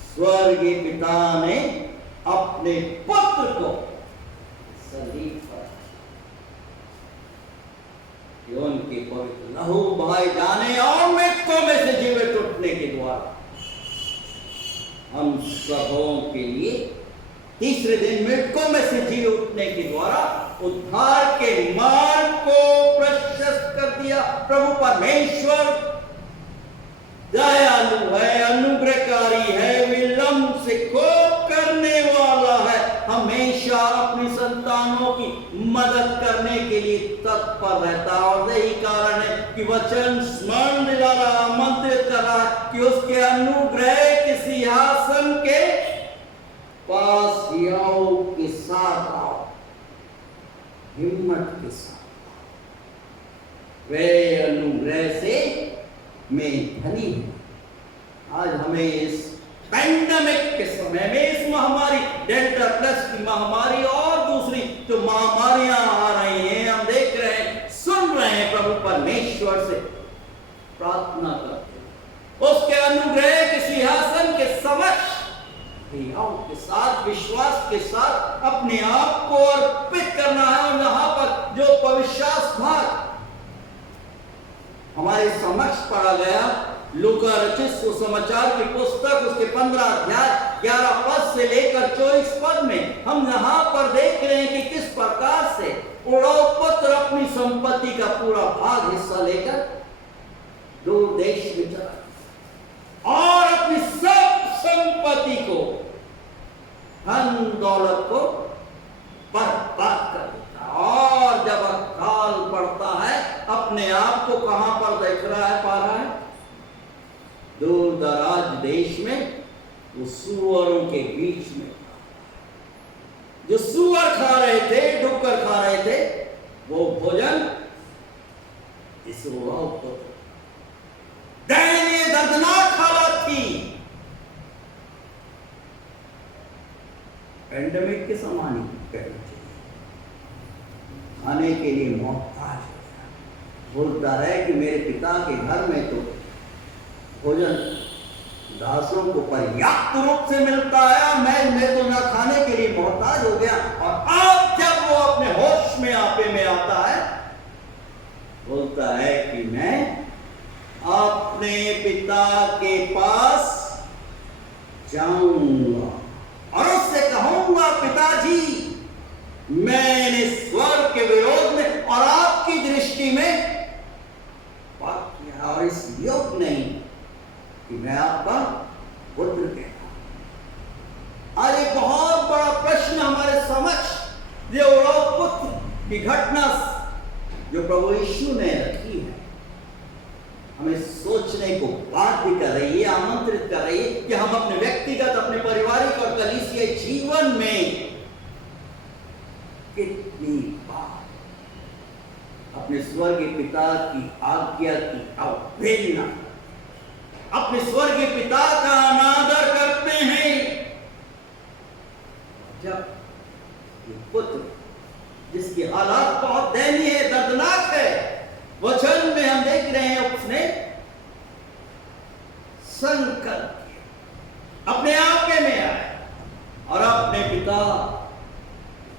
स्वर्गीय पिता ने अपने पुत्र को सलीब पर उनके पवित्र लहू बहाए जाने और मृतकों में से जीवित उठने के द्वारा हम सबों के लिए तीसरे दिन मृतकों में से जी उठने के द्वारा उद्धार के मार्ग को प्रशस्त कर दिया। किया। प्रभु परमेश्वर दयालु है, अनुग्रहकारी है, विलंब से कोप करने वाला है, हमेशा अपनी संतानों की मदद करने के लिए तत्पर रहता है। और यही कारण है कि वचन स्मरण दिला रहा, आमंत्रित कर रहा है कि उसके अनुग्रह के सिंहासन के पास हियाव के साथ आओ, हिम्मत के साथ। वे अनुग्रह से में धनी है। आज हमें इस पैंडेमिक के समय में, इस महामारी डेल्टा प्लस की महामारी और दूसरी जो महामारियां आ रही हैं, हम देख रहे हैं, सुन रहे हैं, प्रभु परमेश्वर से प्रार्थना करते हैं उसके अनुग्रह के सिंहासन के समक्ष के साथ, विश्वास के साथ अपने आप को अर्पित करना है। और यहां पर जो पविश्वास भाग हमारे समक्ष पढ़ा गया, लूका रचित सुसमाचार की पुस्तक उसके 15 अध्याय 11 पद से लेकर 24 पद में हम यहाँ पर देख रहे हैं कि किस प्रकार से उड़ाऊ पुत्र अपनी संपत्ति का पूरा भाग हिस्सा लेकर दूर देश में चला और अपनी सब संपत्ति को, धन दौलत को बर्बाद कर देता। और जब अकाल पड़ता है, अपने आप को कहां पर देख रहा है, पा रहा है, दूर दराज देश में, वो सुअरों के बीच में। जो सुअर खा रहे थे, डुक्कर खा रहे थे, वो भोजन इस दयनीय दर्दनाक हालत थी। पैंडेमिक के समान ही कहना चाहिए। खाने के लिए मोहताज बोलता है कि मेरे पिता के घर में तो भोजन दासों को पर्याप्त रूप से मिलता है, मैं तो ना खाने के लिए मोहताज हो गया। और अब जब वो अपने होश में आपे में आता है, बोलता है कि मैं अपने पिता के पास जाऊंगा और उससे कहूंगा, पिताजी मैंने स्वर्ग के विरोध में और आपकी दृष्टि में पाप किया और इस योग्य नहीं कि मैं आपका पुत्र कहता। आज एक बहुत बड़ा प्रश्न हमारे समक्ष जो पुत्र की घटना जो प्रभु यीशु ने रखी है, हमें सोचने को बाध्य कर रही है, आमंत्रित कर रही है कि हम अपने व्यक्तिगत, अपने पारिवारिक और कलीसियाई जीवन में कितनी बार अपने स्वर्गीय पिता की आज्ञा की अवहेलना, अपने स्वर्गीय पिता का अनादर करते हैं। जब ये पुत्र जिसकी हालात बहुत दयनीय है, दर्दनाक है, वचन में हम देख रहे हैं उसने संकल्प किया, अपने आप में आया और अपने पिता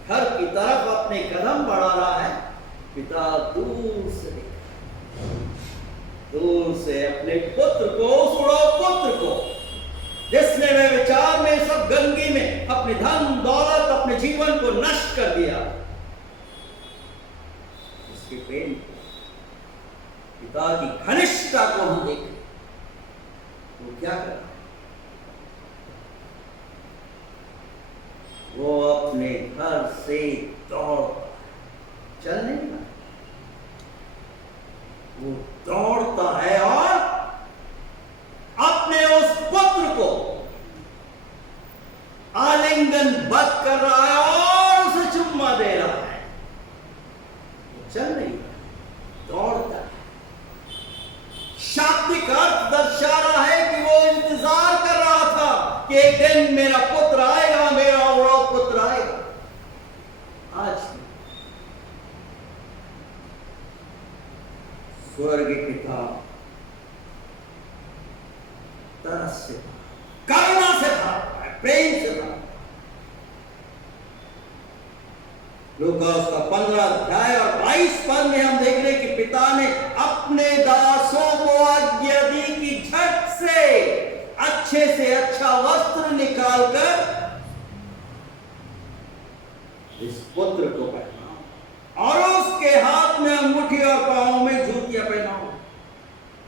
घर की तरफ अपने कदम बढ़ा रहा है। पिता दूर से अपने पुत्र को, उस उड़ाऊ पुत्र को जिसने वे विचार में, सब गंदगी में अपने धन दौलत, अपने जीवन को नष्ट कर दिया, उसके प्रेम, पिता की घनिष्ठता को हम देखें, वो क्या कर रहा है? वो अपने घर से चल नहीं रहा, वो दौड़ता है और अपने उस पुत्र को आलिंगनबद्ध कर रहा है और उसे चुम्मा दे रहा है। वो चल नहीं रहा, दौड़ता है। शाब्दिक अर्थ दर्शा रहा है कि वो इंतजार कर रहा था कि एक दिन मेरा पुत्र आएगा, मेरा उड़ाऊ पुत्र आएगा। आज स्वर्ग पिता तरस से, करुणा से भरा है, प्रेम से भरा। लूका उसका 15 अध्याय और 22 पद में हम देख रहे कि पिता ने अपने दासों को आज्ञा दी कि झट से अच्छे से अच्छा वस्त्र निकालकर इस पुत्र को पहना और उसके हाथ में अंगूठी और पांव में जूतियां पहनाओ।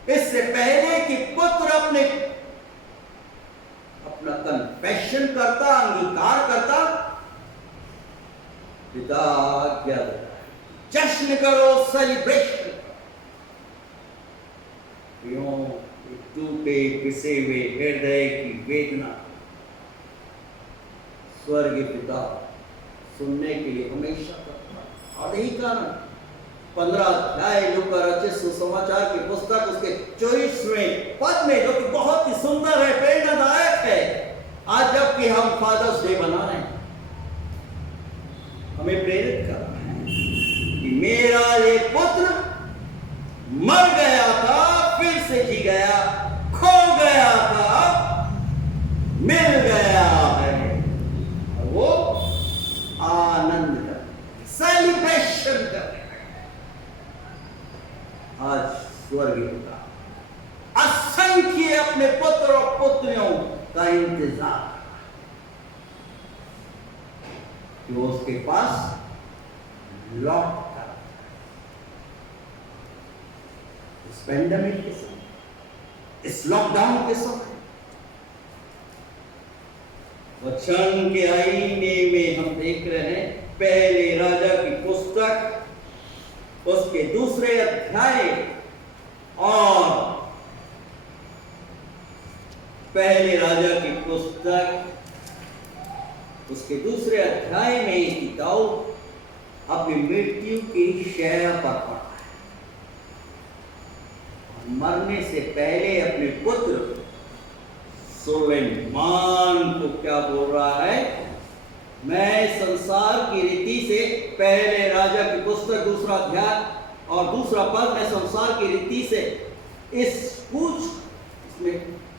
इससे पहले कि पुत्र अपना कन्फेशन करता, अंगीकार करता, पिता क्या देता है, जश्न करो, सेलिब्रेशन करो। क्यों? टूटे पिसे हुए हृदय की वेदना स्वर्गीय पिता सुनने के लिए हमेशा तत्पर। और यही कारण 15 अध्याय लूका रचित सुसमाचार की पुस्तक उसके 24वें पद में, जो कि बहुत ही सुंदर है, प्रेरणादायक है, आज जबकि हम फादर्स डे मना रहे हैं, हमें प्रेरित कर रहा है कि मेरा ये पुत्र मर गया था, फिर से जी गया, खो गया था, मिल गया है, और वो आनंद कर, सेलिब्रेशन कर। आज स्वर्गीय पिता असंख्य अपने पुत्र और पुत्रियों का इंतजार कि वो उसके पास लौट कर, इस पेंडेमिक के समय, इस लॉकडाउन के समय, वचन के आईने में हम देख रहे हैं पहले राजा की पुस्तक उसके 2 अध्याय और पहले राजा की पुस्तक उसके 2 अध्याय में दाऊद अपनी मृत्यु की शैया पर पड़ा है। मरने से पहले अपने पुत्र सुलेमान को क्या बोल रहा है? मैं संसार की रीति से, पहले राजा की पुस्तक 2 अध्याय और 2 पद, मैं संसार की रीति से इसमें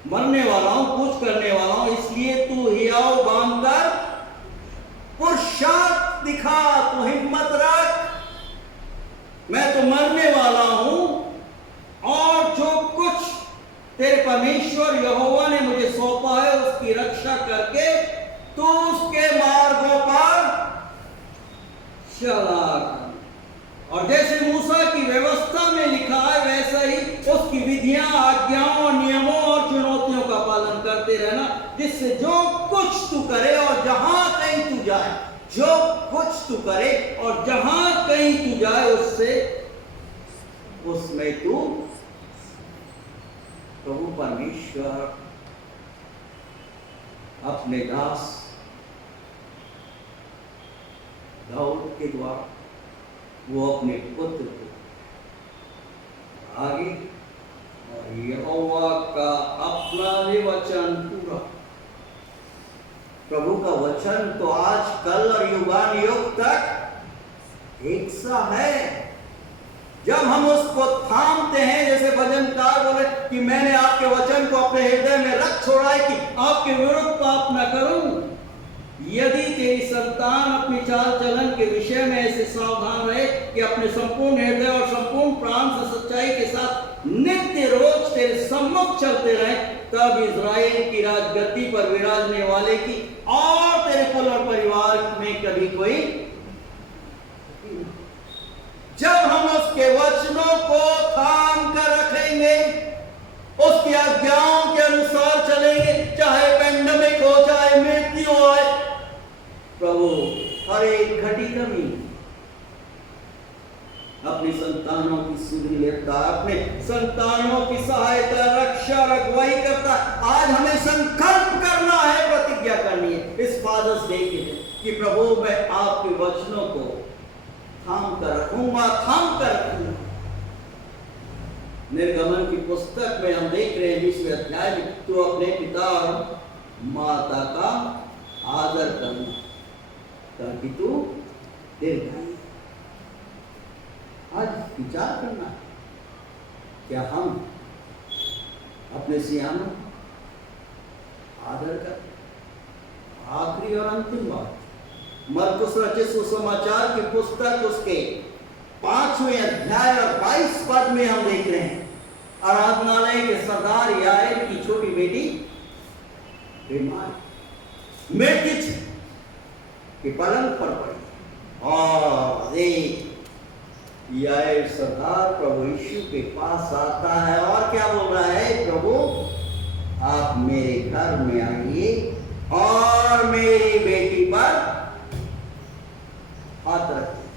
मरने वाला हूं, कुछ करने वाला हूं, इसलिए तू हियाव बांधकर पुरुषार्थ दिखा, तू हिम्मत रख, मैं तो मरने वाला हूं, और जो कुछ तेरे परमेश्वर यहोवा ने मुझे सौंपा है उसकी रक्षा करके तो उसके मार्गों पर चला। और जैसे मूसा की व्यवस्था में लिखा है वैसा ही उसकी विधियां, आज्ञाओं और नियमों और चुनौतियों का पालन करते रहना, जिससे जो कुछ तू करे और जहां कहीं तू जाए, जो कुछ तू करे और जहां कहीं तू जाए, उसमें तू प्रभु परमेश्वर अपने दास दाऊद के द्वारा वो अपने पुत्र को आगे, और यहोवा का अपना भी वचन पूरा, प्रभु का वचन तो आज, कल और युगान युग तक एक सा है। जब हम उसको थामते हैं, जैसे भजनकार बोले कि मैंने आपके वचन को अपने हृदय में रख छोड़ा है कि आपके विरुद्ध पाप न करूं। यदि तेरी संतान अपनी चाल चलन के विषय में ऐसे सावधान रहे कि अपने संपूर्ण हृदय और संपूर्ण प्राण से सच्चाई के साथ नित्य रोज तेरे सम्मुख चलते रहे, तब इज़राइल की राजगद्दी पर विराजने वाले की और तेरे कुल और परिवार में कभी कोई, जब हम उसके वचनों को थाम कर रखेंगे, उसकी आज्ञाओं के अनुसार चलेंगे, चाहे पेंडेमिक हो, चाहे मृत्यु हो, प्रभु हर एक घटी कमी अपनी संतानों की सुधि लेता, अपने संतानों की सहायता, रक्षा, रखवाई करता। आज हमें संकल्प करना है, प्रतिज्ञा करनी है इस फादर्स डे के दिन कि प्रभु मैं आपके वचनों को थाम कर रखूंगा, थाम कर रखूंगा। निर्गमन की पुस्तक में हम देख रहे हैं 20वें अध्याय में, तो अपने पिता और माता का आदर करना ताकि तू दीर्घायु। आज विचार करना, क्या हम अपने सियानों आदर करते? आखिरी और अंतिम बात, मरकुस रचित सुसमाचार की पुस्तक उसके 5वें अध्याय और 22 पद में हम देख रहे हैं, आराधनालय के सरदार याएल की छोटी बेटी बीमार, मृत्यु के पलंग पर पड़ी, और याईर सरदार प्रभु यीशु के पास आता है और क्या बोल रहा है, प्रभु आप मेरे घर में आइए और मेरी बेटी पर हाथ रखिए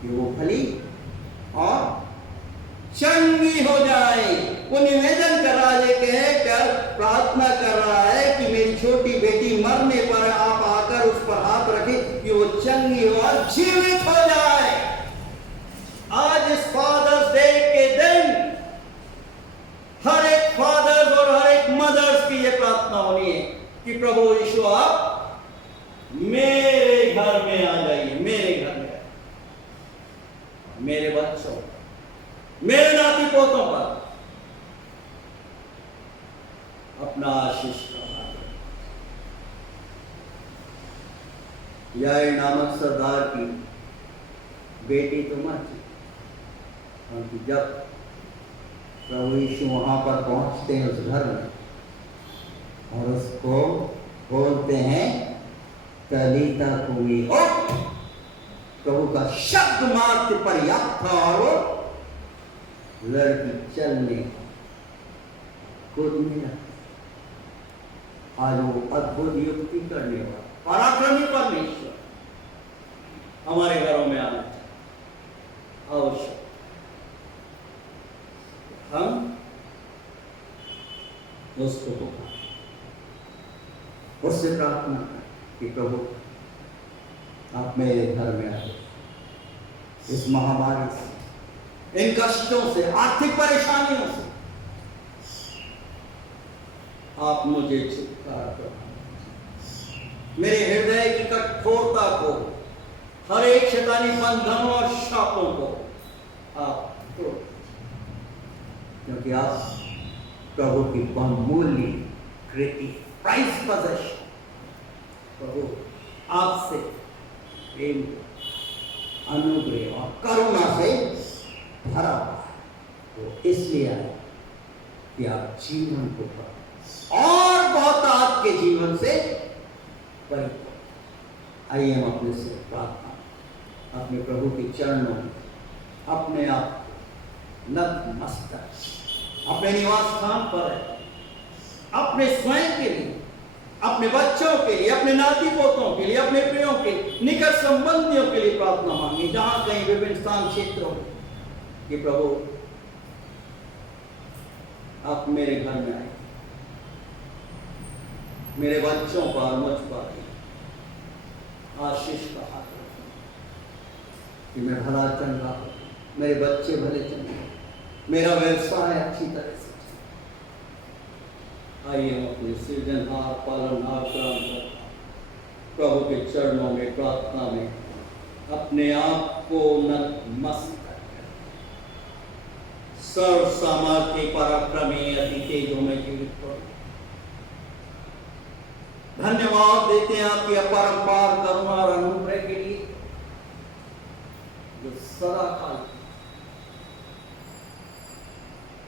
कि वो फली और चंगी हो जाए। वो निवेदन कर रहा है, कहकर प्रार्थना कर रहा है कि मेरी छोटी बेटी मरने पर आप आकर उस पर हाथ रखें कि वो चंगी हो और जीवित हो जाए। आज इस फादर्स डे के दिन हर एक फादर्स और हर एक मदर्स की ये प्रार्थना होनी है कि प्रभु यीशु आप मेरे घर में आ जाइए, मेरे घर में, मेरे बच्चों, मेरे नाती पोतों पर अपना आशीष का हाथ। याईर नामक सरदार की बेटी तो मर चुकी, क्योंकि जब प्रभु यीशु वहां पर पहुंचते हैं उस घर में और उसको बोलते हैं तलीता कुमी, और प्रभु का शब्द मात्र पर्याप्त था और वो लड़की चलने कूदने लगी। आज वो अद्भुत युक्ति करने वाला पराक्रमी परमेश्वर हमारे घरों में आना चाहिए। अवश्य हम उसको पुकारें, उससे प्रार्थना करें कि प्रभु आप मेरे घर में आए, इस महामारी से, इन कष्टों से, आर्थिक परेशानियों से आप मुझे छुटकारा करो, मेरे हृदय की कठोरता को, हर एक शैतानी बंधनों और शापों को आप तोड़, क्योंकि आप प्रभु की बहुमूल्य कृति, प्राइस पोजेशन, प्रभु आपसे प्रेम, अनुग्रह और करुणा से भरा हुआ है। तो इसलिए आए कि आप जीवन को पाओ और बहुत आपके जीवन से परिपूर्ण। आइए हम अपने से प्रार्थना, अपने प्रभु के चरणों में अपने आप को नतमस्तक, अपने निवास स्थान पर, अपने स्वयं के लिए, अपने बच्चों के लिए, अपने नाती पोतों के लिए, अपने प्रियों के, निकट संबंधियों के लिए प्रार्थना मांगी, जहां कहीं विभिन्न स्थान क्षेत्रों में, कि प्रभु आप मेरे घर में आए, मेरे बच्चों पर, मुझ पर आशीष का हाथ रखें कि मैं भला चंगा हो, मेरे बच्चे भले चंगे, मेरा व्यवसाय अच्छी तरह से। आइए हम अपने सृजनहार, पालनहार, प्रभु के चरणों में प्रार्थना में अपने आप को नतमस्तक, सर्व सामर्थ्य पराक्रमी अति तेजों में जीवित करो। धन्यवाद देते हैं आपकी अपरंपार करुणा और अनुग्रह के लिए, जो सदा काल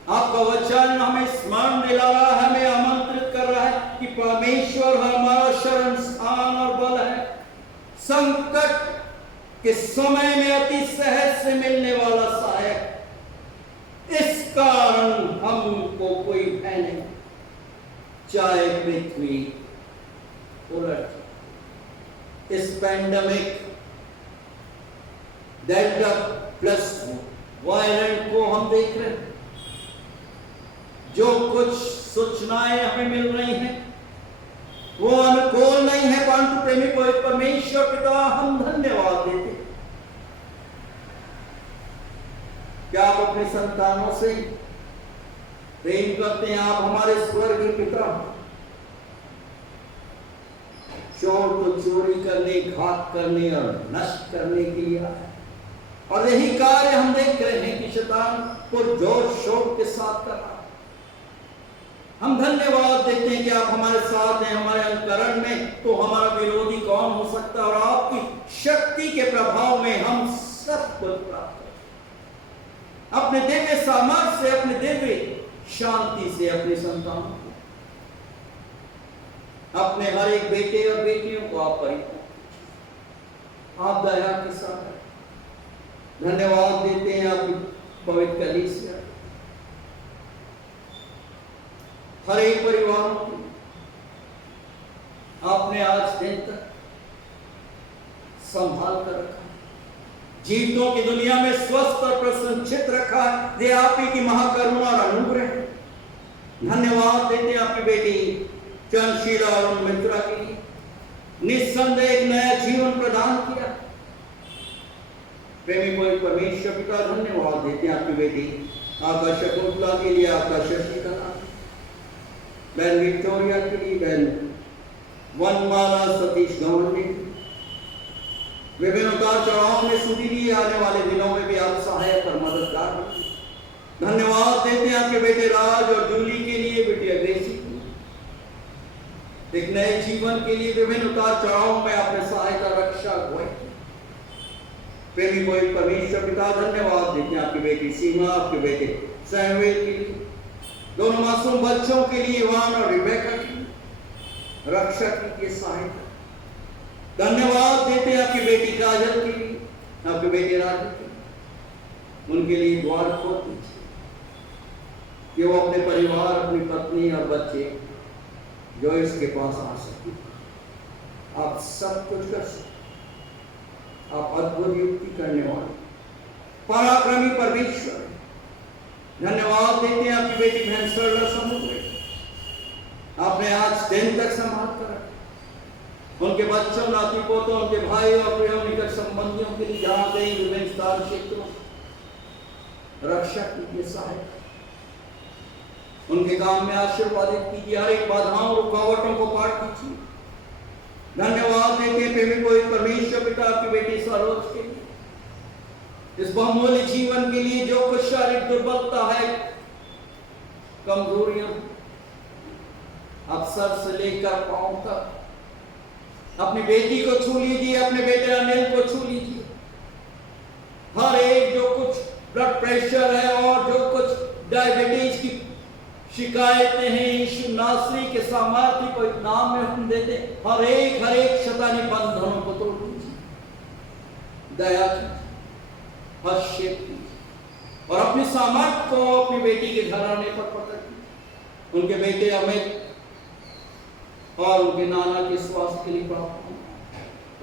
आपका वचन हमें स्मरण दिला रहा है, हमें आमंत्रित कर रहा है कि परमेश्वर हमारा शरण स्थान और बल है, संकट के समय में अति सहज से मिलने वाला सहायक। इस कारण हमको कोई भय नहीं, चाहे पृथ्वी उलट, इस पैंडेमिक डेल्टा प्लस वायरेंट को हम देख रहे हैं, जो कुछ सूचनाएं हमें मिल रही हैं वो अनुकूल नहीं है, परंतु प्रेमी परमेश्वर पिता हम धन्यवाद देते हैं कि आप अपने संतानों से प्रेम करते हैं। आप हमारे स्वर्गीय पिता, चोर तो चोरी करने, घात करने और नष्ट करने के लिए आए, और यही कार्य हम देख रहे हैं कि शैतान को जोर शोर के साथ कर रहा है। हम धन्यवाद देते हैं कि आप हमारे साथ हैं, हमारे अनुकरण में, तो हमारा विरोधी कौन हो सकता है, और आपकी शक्ति के प्रभाव में हम सब कुछ प्राप्त करें, अपने दिव्य सामर्थ्य से, अपने दिव्य शांति से अपने संतानों को, अपने हर एक बेटे और बेटियों को आप परिपूर्ण, आप दया के साथ धन्यवाद देते हैं आपकी पवित्र कलीसिया, हर एक परिवार को आपने आज दिन तक संभाल कर रखा, जीवितों की दुनिया में स्वस्थ और प्रसन्नचित रखा है। ये आप ही की महाकरुणा और अनुग्रह। धन्यवाद देते हैं आपकी बेटी चंद्रशीला और मित्रा के लिए, निस्संदेह एक नया जीवन प्रदान किया। प्रेमी कोई परमेश्वर पिता धन्यवाद देते हैं आपकी बेटी आकाश शकुंतला के लिए, आकाश शशिकला, बहन विक्टोरिया के लिए, बहन वनमाला सतीश गवंडी, विभिन्न उतार चढ़ाव में सुधी लिए आने वाले दिनों में भी आप सहायक और मददगार बने। धन्यवाद देते हैं आपके बेटे राज और जूली के लिए, बेटी अग्रेसी एक नए जीवन के लिए विभिन्न उतार चढ़ाव में आपने सहायता रक्षा अगुवाई। प्रेमी कोई परमेश्वर पिता धन्यवाद देते हैं आपकी बेटी सीमा, आपके बेटे सैमुएल के लिए, दोनों मासूम बच्चों के लिए इवान और रिबेका की रक्षा कीजिए, सहायता। धन्यवाद देते हैं आपकी बेटी काजल के लिए, आपके बेटे राजू के लिए, उनके लिए द्वार खोल दीजिए कि वो अपने परिवार, अपनी पत्नी और बच्चे जो इसके पास आ सके। आप सब कुछ कर सकते, आप अद्भुत युक्ति करने वाले पराक्रमी परमेश्वर। धन्यवाद देते हैं आपकी बेटी बहन सरला समूह, आपने आज दिन तक संभाल कर रखा, उनके बच्चों, नाती पोतों, उनके भाई और प्रिय निकट संबंधियों के लिए जहां गई विभिन्न स्थान क्षेत्रों रक्षा कीजिए, सहायता, उनके काम में आशीर्वादित कीजिए, हर एक बाधाओं रुकावटों को पार कीजिए। धन्यवाद देते हैं प्रेमी को परमेश्वर पिता आपकी बेटी सरोज के लिए, इस बहुमूल्य जीवन के लिए जो कुछ शारीरिक दुर्बलता है, कमजोरियां, आप सर से लेकर पांव तक अपनी बेटी को छू लीजिए, अपने बेटे अनिल को छू लीजिए। हर एक जो कुछ ब्लड प्रेशर है और जो कुछ डायबिटीज की शिकायतें हैं, यीशु नासरी के सामर्थ्य को नाम में हम देते, हर एक शैतानी बंधनों को तोड़ दीजिए, दया कीजिए, हस्तक्षेप कीजिए और अपनी सामर्थ्य को अपनी बेटी के घराने पर प्रकट कीजिए। उनके बेटे अमित और उनके नाना के स्वास्थ्य के लिए प्रार्थना,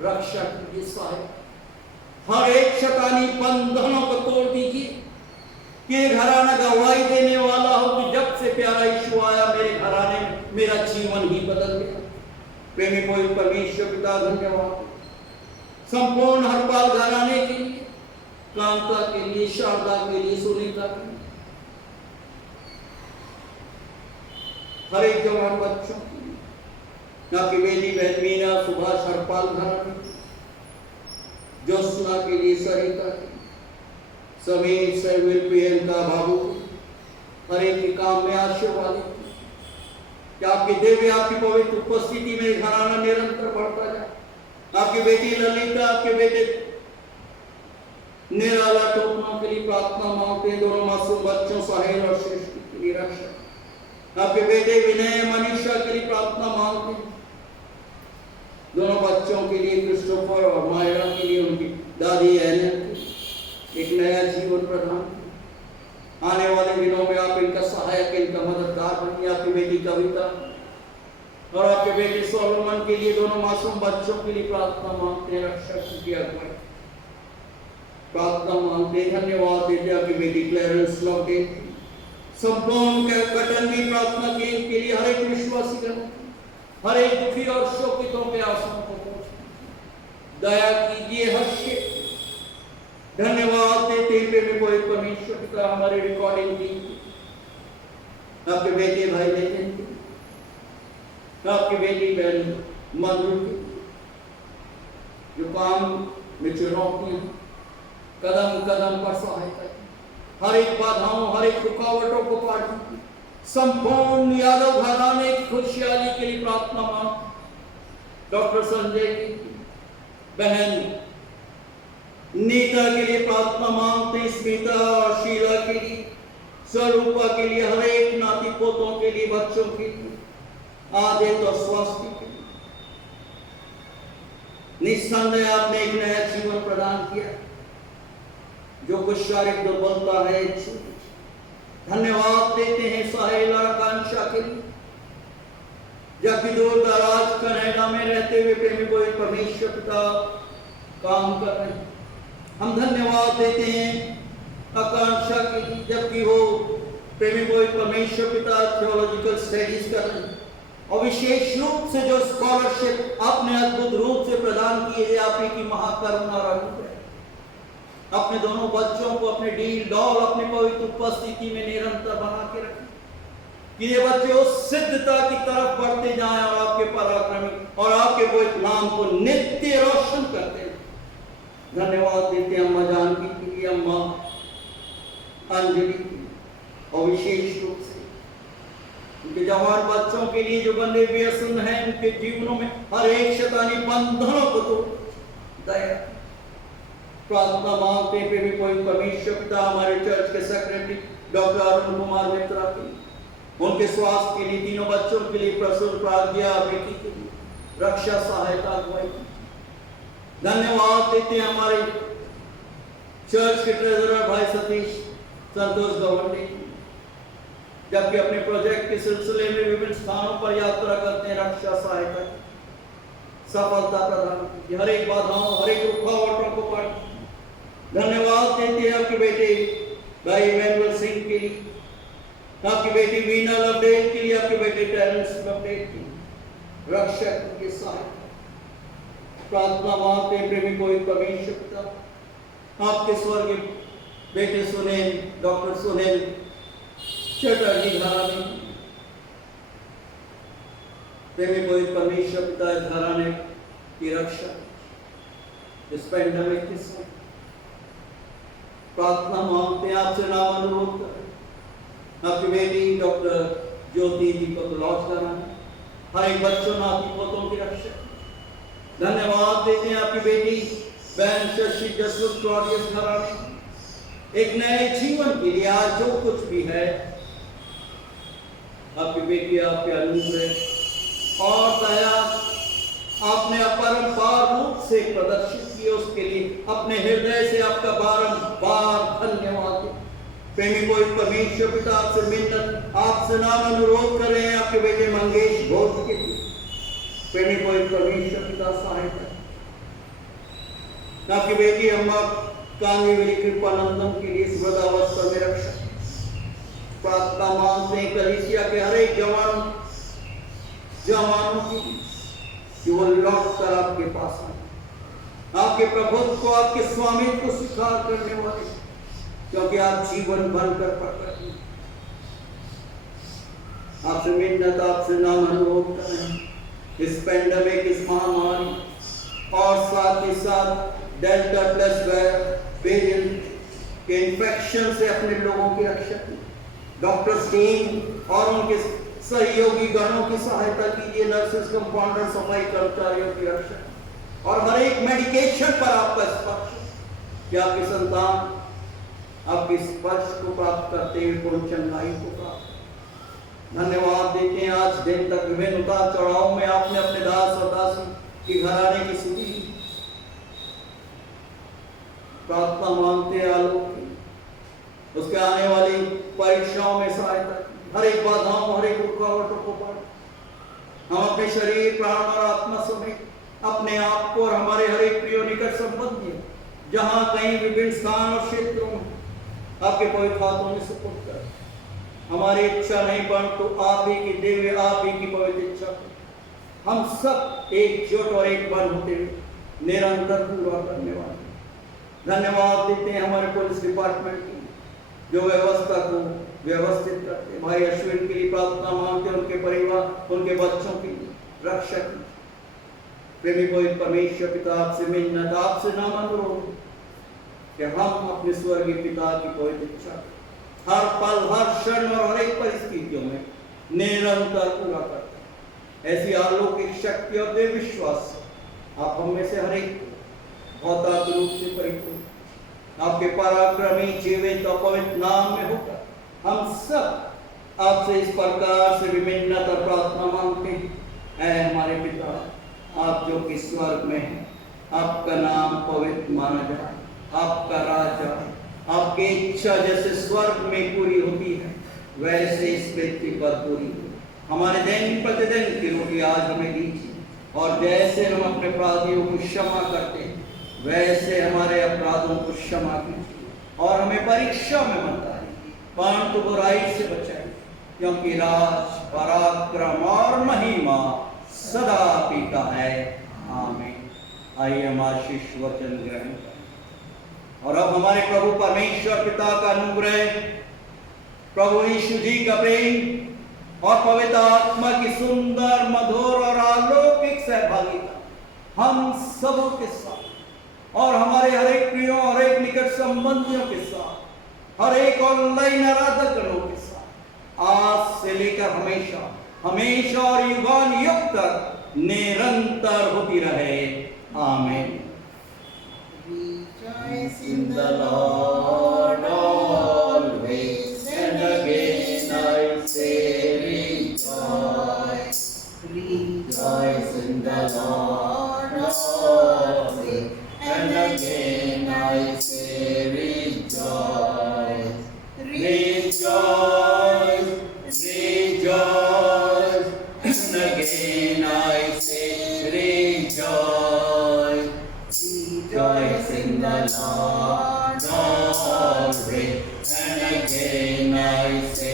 रक्षा कीजिए, सहायता, हर एक शैतानी बंधनों को तोड़ दीजिए कि घराना गवाही देने वाला हो कि जब से प्यारा यीशु आया मेरे घराने में मेरा जीवन ही बदल गया। प्रेमी कोई परमेश्वर पिता धन्यवाद, संपूर्ण हरपाल घराने के लिए, कांता के लिए, शारदा के लिए, सुनीता के लिए, हर एक जवान बच्चों के लिए, आपकी बेटी बहन मीना, सुभाष, हरपाल घराने, ज्योत्सना के लिए, सरिता के लिए, समीर, सैविल, प्रियंका, बाबू, हर एक के काम में आशीर्वादित कि आपकी देवी, आपकी पवित्र उपस्थिति में घराना निरंतर बढ़ता जाए। आपकी बेटी ललिता, आपके बेटे निराला टोपनों के लिए प्रार्थना मांगते, दोनों मासूम बच्चों साहिल और सृष्टि के लिए रक्षा। आपके बेटे विनय, मनीषा के लिए प्रार्थना मांगते, दोनों बच्चों के लिए, क्रिस्टोफर और मायरा के लिए, उनकी दादी एनन एक नया जीवन प्रदान। आने वाले दिनों में आप इनका सहायक, इनका मददगार बनिए। आपकी बेटी कविता और आपके बेटे सोलोमन के लिए, दोनों मासूम बच्चों के लिए प्रार्थना मांगते हैं, रक्षा कीजिए, अगुवाई, प्रार्थना मांगते। धन्यवाद देते आपकी बेटी क्लेरेंस लौटे, संपूर्ण कटन की प्रार्थना के लिए हर एक विश्वासी का, हर एक दुखी और शोकितों के आंसुओं को दया कीजिए, हर्षित। धन्यवाद देते हुए कोई परमेश्वर पिता हमारे रिकॉर्डिंग टीम, आपके बेटे भाई देते, आपकी बेटी बहन मधुर, जो काम में चुनौतियां कदम कदम पर सहायता, हर एक बाधाओं, हर एक रुकावटों को पार कीजिए। संपूर्ण यादव घराने की खुशहाली के लिए प्रार्थना मांग। डॉक्टर संजय की बहन नीता के लिए प्रार्थना मांगते, स्मिता और शीला के लिए, स्वरूपा के लिए, हर एक नाती पोतों के लिए, बच्चों के लिए, आदित्य और स्वास्थ्य के लिए। निस्संदेह आपने एक नया जीवन प्रदान किया। जो कुछ शारीरिक दुर्बलता है, धन्यवाद देते हैं साहिल और आकांक्षा के लिए, जबकि दूर दराज कनाडा में रहते हुए प्रेमी को एक परमेश्वर पिता काम कर रहे हैं। हम धन्यवाद देते हैं आकांक्षा के लिए, जबकि वो प्रेमी को एक परमेश्वर पिता थियोलॉजिकल स्टडीज कर रहे हैं, और विशेष रूप से जो स्कॉलरशिप आपने अद्भुत रूप से प्रदान की है, आप ही की महाकरुणा रही है। अपने दोनों बच्चों को अपने डील डॉल अपनी पवित्र उपस्थिति में निरंतर बना के रखें, कि ये बच्चे उस सिद्धता की तरफ बढ़ते जाएं और आपके पराक्रमी और आपके पवित्र नाम को नित्य रोशन करते हैं। धन्यवाद देते हैं अम्मा जानकी के लिए, अम्मा अंजलि की, और विशेष रूप से उनके जवान बच्चों के लिए जो बंधे व्यसन हैं, उनके जीवनों में हर एक शैतानी बंधनों को तो दया। प्रार्थना मांगते हैं प्रेमी कोई परमेश्वर पिता हमारे चर्च के सेक्रेटरी डॉक्टर अरुण कुमार मित्रा के लिए, उनके स्वास्थ्य के लिए, तीनों बच्चों के लिए, प्रसून प्राज्ञा बेटी के लिए रक्षा सहायता अगुवाई। धन्यवाद देते हैं हमारे चर्च के ट्रेजरर भाई सतीश संतोष गवंडी, जबकि अपने प्रोजेक्ट के सिलसिले में विभिन्न स्थानों पर यात्रा करते हैं, रक्षा सहायता सफलता प्रदान की, हर एक बाधाओं हर एक रुकावटों को पार। धन्यवाद देते हैं आपके बेटे भाई इमैनुअल सिंह के लिए, आपकी बेटी वीना लवडेल के लिए, आपके बेटे टेरेंस लवडेल के लिए रक्षा के सहायता। प्रार्थना मांगते हैं प्रेमी कोई परमेश्वर पिता आपके स्वर्गीय बेटे सुनील डॉक्टर सुनील चटर्जी घराने, प्रेमी कोई परमेश्वर पिता इस घराने की रक्षा इस पैंडेमिक के समय। प्रार्थना मांगते हैं आपसे, नाम अनुरोध करें आपकी बेटी डॉक्टर ज्योति दीपक लॉज कराना, हर एक बच्चों नाती पोतों की रक्षा। धन्यवाद देते हैं आपकी बेटी बहन शशि जसवंत क्लॉडियस घराने एक नए जीवन के लिए, आज जो कुछ भी है आपकी बेटी आपके अनुग्रह और दया आपने अपरंपार रूप से प्रदर्शित किए, उसके लिए अपने हृदय से आपका बारंबार धन्यवाद। प्रेमी कोई परमेश्वर पिता आपसे मिन्नत आपसे नाम अनुरोध कर रहे हैं आपके बेटे मंगेश घोष के लिए, प्रेमी कोई परमेश्वर पिता सहायता। आपकी बेटी अम्मा कांगेवली कृपानंदन के लिए वृद्धावस्था में रक्षा। प्रार्थना मांगते हैं कलीसिया के हर एक जवानों की, कि वो लौट कर आपके पास आए, आपके प्रभुत्व को आपके स्वामित्व को स्वीकार करने वाले, क्योंकि आप जीवन बनकर प्रकट हैं। आपसे मिन्नत आपसे नाम अनुरोध कर रहे हैं इस पेंडेमिक इस महामारी और साथ ही साथ डेल्टा प्लस वेरिएंट के इन्फेक्शन से अपने लोगों की रक्षा की। डॉक्टर्स टीम और उनके सहयोगी गणों की सहायता कीजिए, नर्सेस कंपाउंडर सफाई कर्मचारियों की रक्षा और हर एक मेडिकेशन पर आपका स्पर्श, कि आपकी संतान आपके स्पर्श को प्राप्त करते हुए पूर्ण चंगाई को प्राप्त। धन्यवाद देते हैं आज दिन तक विभिन्न उतार चढ़ाव में आपने अपने दास और दासी की घराने की सुनी। प्रार्थना मांगते हैं आलोक की, उसके आने वाली परीक्षाओं में सहायता, हर एक बाधाओं हर एक रुकावटों को पार। हम अपने शरीर प्राण और आत्मा समेत अपने आप को और हमारे हर एक प्रिय निकट संबंधी जहां कहीं विभिन्न स्थान और क्षेत्रों में आपके पवित्र हाथों में सुपुर्द कर। हमारी इच्छा नहीं परंतु आप ही की दिव्य आप ही की पवित्र इच्छा हम सब एकजुट और एक बन होते हुए निरंतर पूरा करने वाले। धन्यवाद देते हैं हमारे पुलिस डिपार्टमेंट की, जो व्यवस्था को व्यवस्थित करते। भाई अश्विन के लिए प्रार्थना मांगते, उनके परिवार उनके बच्चों की रक्षा की। प्रेमी को परमेश्वर पिता आपसे मिन्नत आपसे नाम अनुरोध कि हम अपने स्वर्गीय पिता की पवित्र इच्छा हर पल हर क्षण और हर एक परिस्थितियों में निरंतर पूरा करते। ऐसी अलौकिक शक्ति और दृढ़ विश्वास आप हम में से हर एक भौतिक रूप से परिपूर्ण आपके पराक्रमी जीवित और पवित्र नाम में होकर हम सब आपसे इस प्रकार से विमिन्नत और प्रार्थना मांगते हैं। ऐ हमारे पिता, आप जो कि स्वर्ग में हैं, आपका नाम पवित्र माना जाए, आपका राज्य, आपकी इच्छा जैसे स्वर्ग में पूरी होती है वैसे इस पृथ्वी पर पूरी हो। हमारे दिन प्रतिदिन की रोटी आज हमें दीजिए, और जैसे हम अपने अपराधियों को क्षमा करते हैं वैसे हमारे अपराधों को क्षमा कीजिए, और हमें परीक्षा में मत डालिए परंतु बुराई से बचाइए, क्योंकि राज पराक्रम और महिमा सदा आपकी का है। आमीन। आइए हम आशीष वचन ग्रहण करें। और अब हमारे प्रभु परमेश्वर पिता का अनुग्रह, प्रभु यीशु जी का प्रेम और पवित्र आत्मा की सुंदर मधुर और अलौकिक सहभागिता हम सबों के साथ और हमारे हर एक प्रियों और एक निकट संबंधियों के साथ, हर एक ऑनलाइन आराधकों के साथ आज से लेकर हमेशा हमेशा और युगान युग तक निरंतर होती रहे। आमीन। Rejoice in the Lord always, and again I say rejoice. Rejoice in the Lord always, and again I say rejoice. Rejoice, rejoice, and again I say rejoice. Rejoice in the Lord always, and again I say